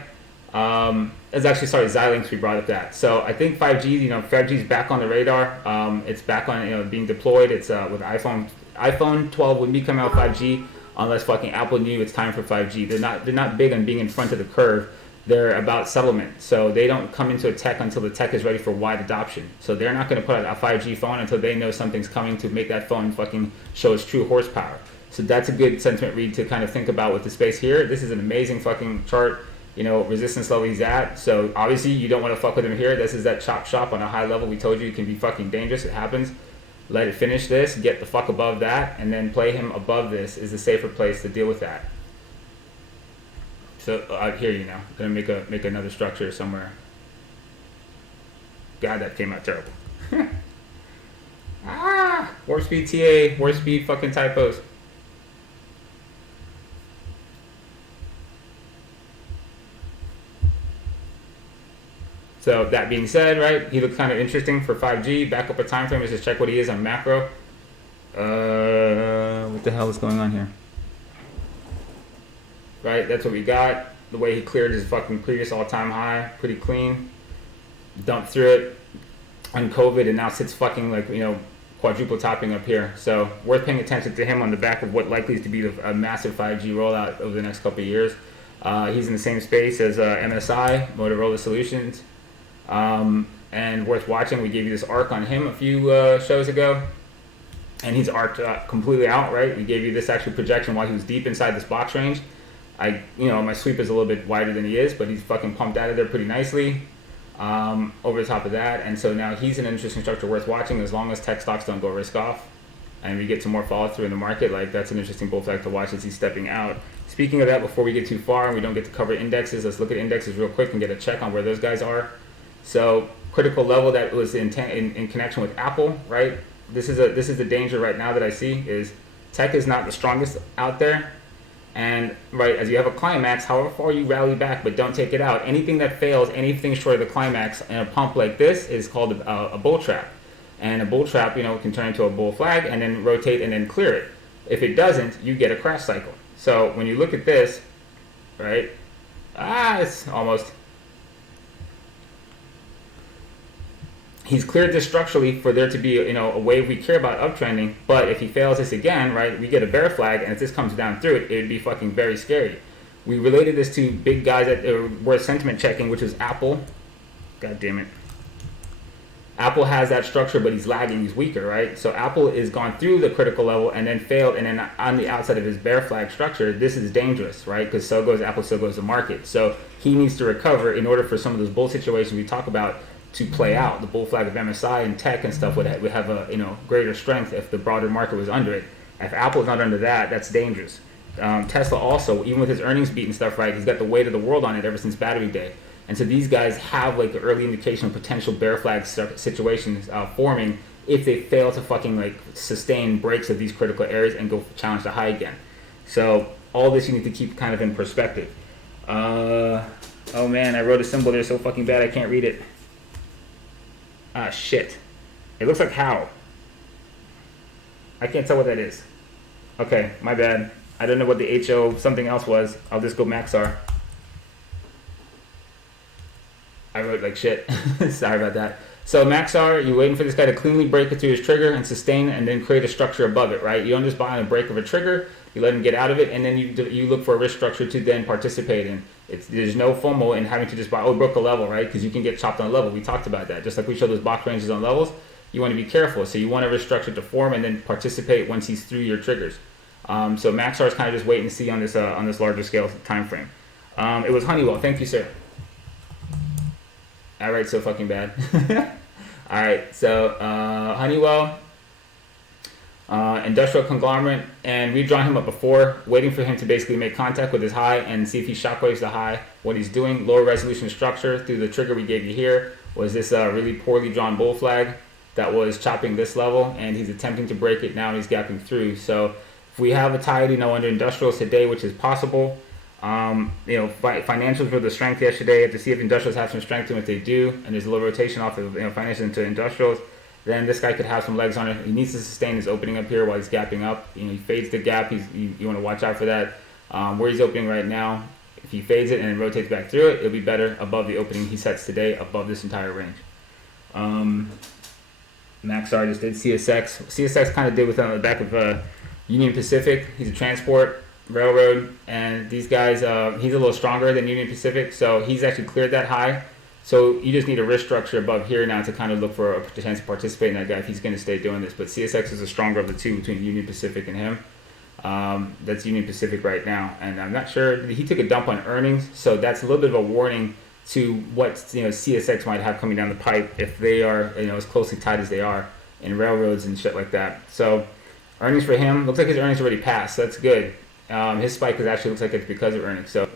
It's actually, Xilinx, we brought up that. So I think 5G, 5G is back on the radar. It's back on, being deployed. It's with iPhone 12 wouldn't be coming out 5G unless fucking Apple knew it's time for 5G. They're not big on being in front of the curve. They're about settlement. So they don't come into a tech until the tech is ready for wide adoption. So they're not going to put out a 5G phone until they know something's coming to make that phone fucking show its true horsepower. So that's a good sentiment read to kind of think about with the space here. This is an amazing fucking chart. resistance level he's at. So obviously you don't want to fuck with him here. This is that chop shop on a high level. We told you it can be fucking dangerous. It happens. Let it finish this, get the fuck above that, and then play him above this is the safer place to deal with that. So out here, gonna make another structure somewhere. God, that came out terrible. Warp speed TA, warp speed fucking typos. So that being said, right, he looks kind of interesting for 5G. Back up a time frame is just check what he is on macro. What the hell is going on here? Right, that's what we got. The way he cleared his fucking previous all-time high, pretty clean. Dumped through it on COVID and now sits fucking like, quadruple topping up here. So worth paying attention to him on the back of what likely is to be a massive 5G rollout over the next couple of years. He's in the same space as MSI, Motorola Solutions. And worth watching. We gave you this arc on him a few shows ago, and he's arced completely out, right? We gave you this actual projection while he was deep inside this box range. My sweep is a little bit wider than he is, but he's fucking pumped out of there pretty nicely over the top of that. And so now he's an interesting structure worth watching as long as tech stocks don't go risk off and we get some more follow through in the market. Like, that's an interesting bull flag to watch as he's stepping out. Speaking of that, before we get too far and we don't get to cover indexes, let's look at indexes real quick and get a check on where those guys are. So critical level that was in connection with Apple, right? This is the danger right now that I see is tech is not the strongest out there. And right, as you have a climax, however far you rally back, but don't take it out. Anything that fails, anything short of the climax in a pump like this is called a bull trap. And a bull trap, can turn into a bull flag and then rotate and then clear it. If it doesn't, you get a crash cycle. So when you look at this, right? It's almost. He's cleared this structurally for there to be, a wave we care about uptrending. But if he fails this again, right, we get a bear flag, and if this comes down through it, it would be fucking very scary. We related this to big guys that were sentiment checking, which is Apple. God damn it. Apple has that structure, but he's lagging. He's weaker, right? So Apple is gone through the critical level and then failed, and then on the outside of his bear flag structure, this is dangerous, right? Because so goes Apple, so goes the market. So he needs to recover in order for some of those bull situations we talk about to play out. The bull flag of MSI and tech and stuff would have a greater strength if the broader market was under it. If Apple's not under that, that's dangerous. Tesla also, even with his earnings beat and stuff, right, he's got the weight of the world on it ever since Battery Day. And so these guys have like the early indication of potential bear flag situations forming if they fail to fucking sustain breaks of these critical areas and go challenge the high again. So all this you need to keep kind of in perspective. Oh man, I wrote a symbol there so fucking bad I can't read it. Shit. It looks like how. I can't tell what that is. Okay, my bad. I don't know what the HO something else was. I'll just go Maxar. I wrote like shit. Sorry about that. So Maxar, you're waiting for this guy to cleanly break it through his trigger and sustain and then create a structure above it, right? You don't just buy on a break of a trigger. You let him get out of it, and then you look for a risk structure to then participate in. There's no FOMO in having to just buy, broke a level, right? Because you can get chopped on a level. We talked about that. Just like we showed those box ranges on levels, you want to be careful. So you want a risk structure to form and then participate once he's through your triggers. So Maxar is kind of just waiting to see on this larger scale time frame. It was Honeywell. Thank you, sir. I write so fucking bad. All right, so Honeywell. Industrial conglomerate, and we've drawn him up before, waiting for him to basically make contact with his high and see if he shockwaves the high. What he's doing, lower resolution structure through the trigger we gave you here, was this really poorly drawn bull flag that was chopping this level, and he's attempting to break it now, and he's gapping through. So if we have a tide, under industrials today, which is possible, financials were the strength yesterday. You have to see if industrials have some strength, and if they do, and there's a little rotation off of financials into industrials, then this guy could have some legs on it. He needs to sustain his opening up here while he's gapping up. He fades the gap. You want to watch out for that. Where he's opening right now, if he fades it and then rotates back through it, it'll be better above the opening he sets today, above this entire range. Maxar just did CSX. CSX kind of did with on the back of Union Pacific. He's a transport railroad, and these guys, he's a little stronger than Union Pacific, so he's actually cleared that high. So you just need a risk structure above here now to kind of look for a chance to participate in that guy if he's going to stay doing this. But CSX is the stronger of the two between Union Pacific and him. That's Union Pacific right now, and I'm not sure he took a dump on earnings, so that's a little bit of a warning to what CSX might have coming down the pipe if they are as closely tied as they are in railroads and shit like that. So earnings for him looks like his earnings already passed, so that's good. His spike actually looks like it's because of earnings. So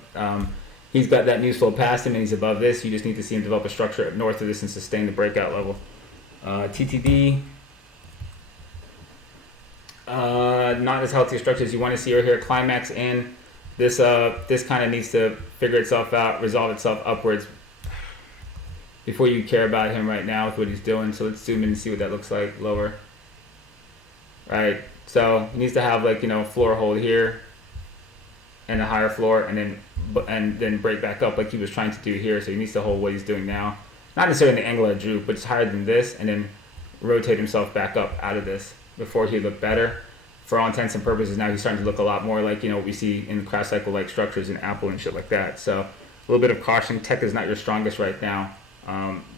he's got that news flow past him and he's above this. You just need to see him develop a structure north of this and sustain the breakout level. TTD. Not as healthy a structure as you want to see or hear. Climax in. This kind of needs to figure itself out, resolve itself upwards before you care about him right now with what he's doing. So let's zoom in and see what that looks like lower. Right. So he needs to have floor hold here and a higher floor and then break back up like he was trying to do here. So he needs to hold what he's doing now. Not necessarily in the angle I drew, but it's higher than this, and then rotate himself back up out of this before he looked better. For all intents and purposes, now he's starting to look a lot more like what we see in cross cycle like structures in Apple and shit like that. So a little bit of caution. Tech is not your strongest right now.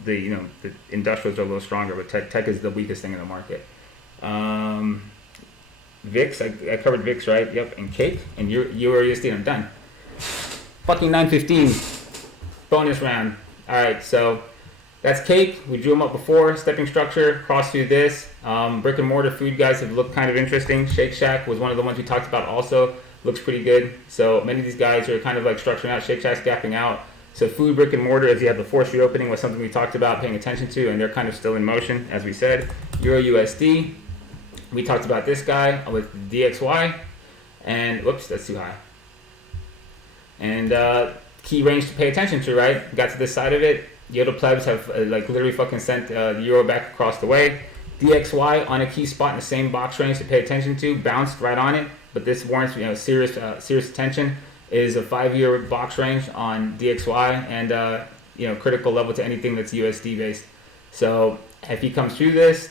The industrials are a little stronger, but tech is the weakest thing in the market. VIX, I covered VIX, right? Yep, and Cake and Euro USD. I'm done. Fucking 9:15 bonus round. All right, so that's Cake. We drew them up before. Stepping structure, cross through this. Brick and mortar food guys have looked kind of interesting. Shake Shack was one of the ones we talked about also. Looks pretty good. So many of these guys are kind of like structuring out. Shake Shack's gapping out. So food, brick and mortar, as you have the 4th Street opening, was something we talked about paying attention to, and they're kind of still in motion, as we said. Euro USD. We talked about this guy with DXY. And, whoops, that's too high. And key range to pay attention to, right? Got to this side of it. Yoda plebs have literally fucking sent the euro back across the way. DXY on a key spot in the same box range to pay attention to, bounced right on it, but this warrants serious attention. Is a 5-year box range on DXY and critical level to anything that's USD based. So if he comes through this,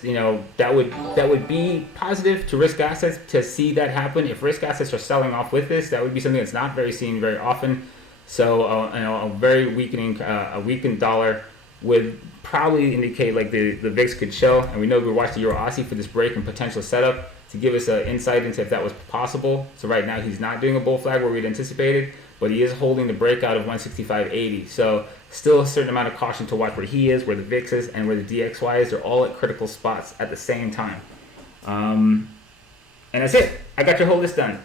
that would be positive to risk assets to see that happen. If risk assets are selling off with this, that would be something that's not seen very often. So a very a weakened dollar would probably indicate like the VIX could show, and we know we watched the Euro Aussie for this break and potential setup to give us an insight into if that was possible. So right now he's not doing a bull flag where we'd anticipated, but he is holding the breakout of 165.80. So still a certain amount of caution to watch where he is, where the VIX is, and where the DXY is. They're all at critical spots at the same time. And that's it. I got your whole list done.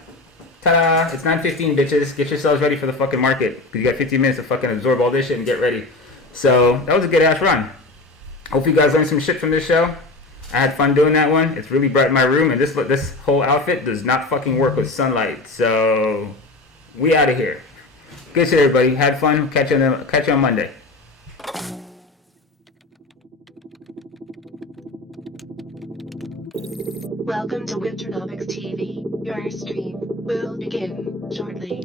Ta-da! It's 9:15, bitches. Get yourselves ready for the fucking market, because you got 15 minutes to fucking absorb all this shit and get ready. So that was a good ass run. Hope you guys learned some shit from this show. I had fun doing that one. It's really bright in my room, and this whole outfit does not fucking work with sunlight. So we out of here. Good shit, everybody. Had fun. Catch you on Monday. Welcome to Winternomics TV. Your stream will begin shortly.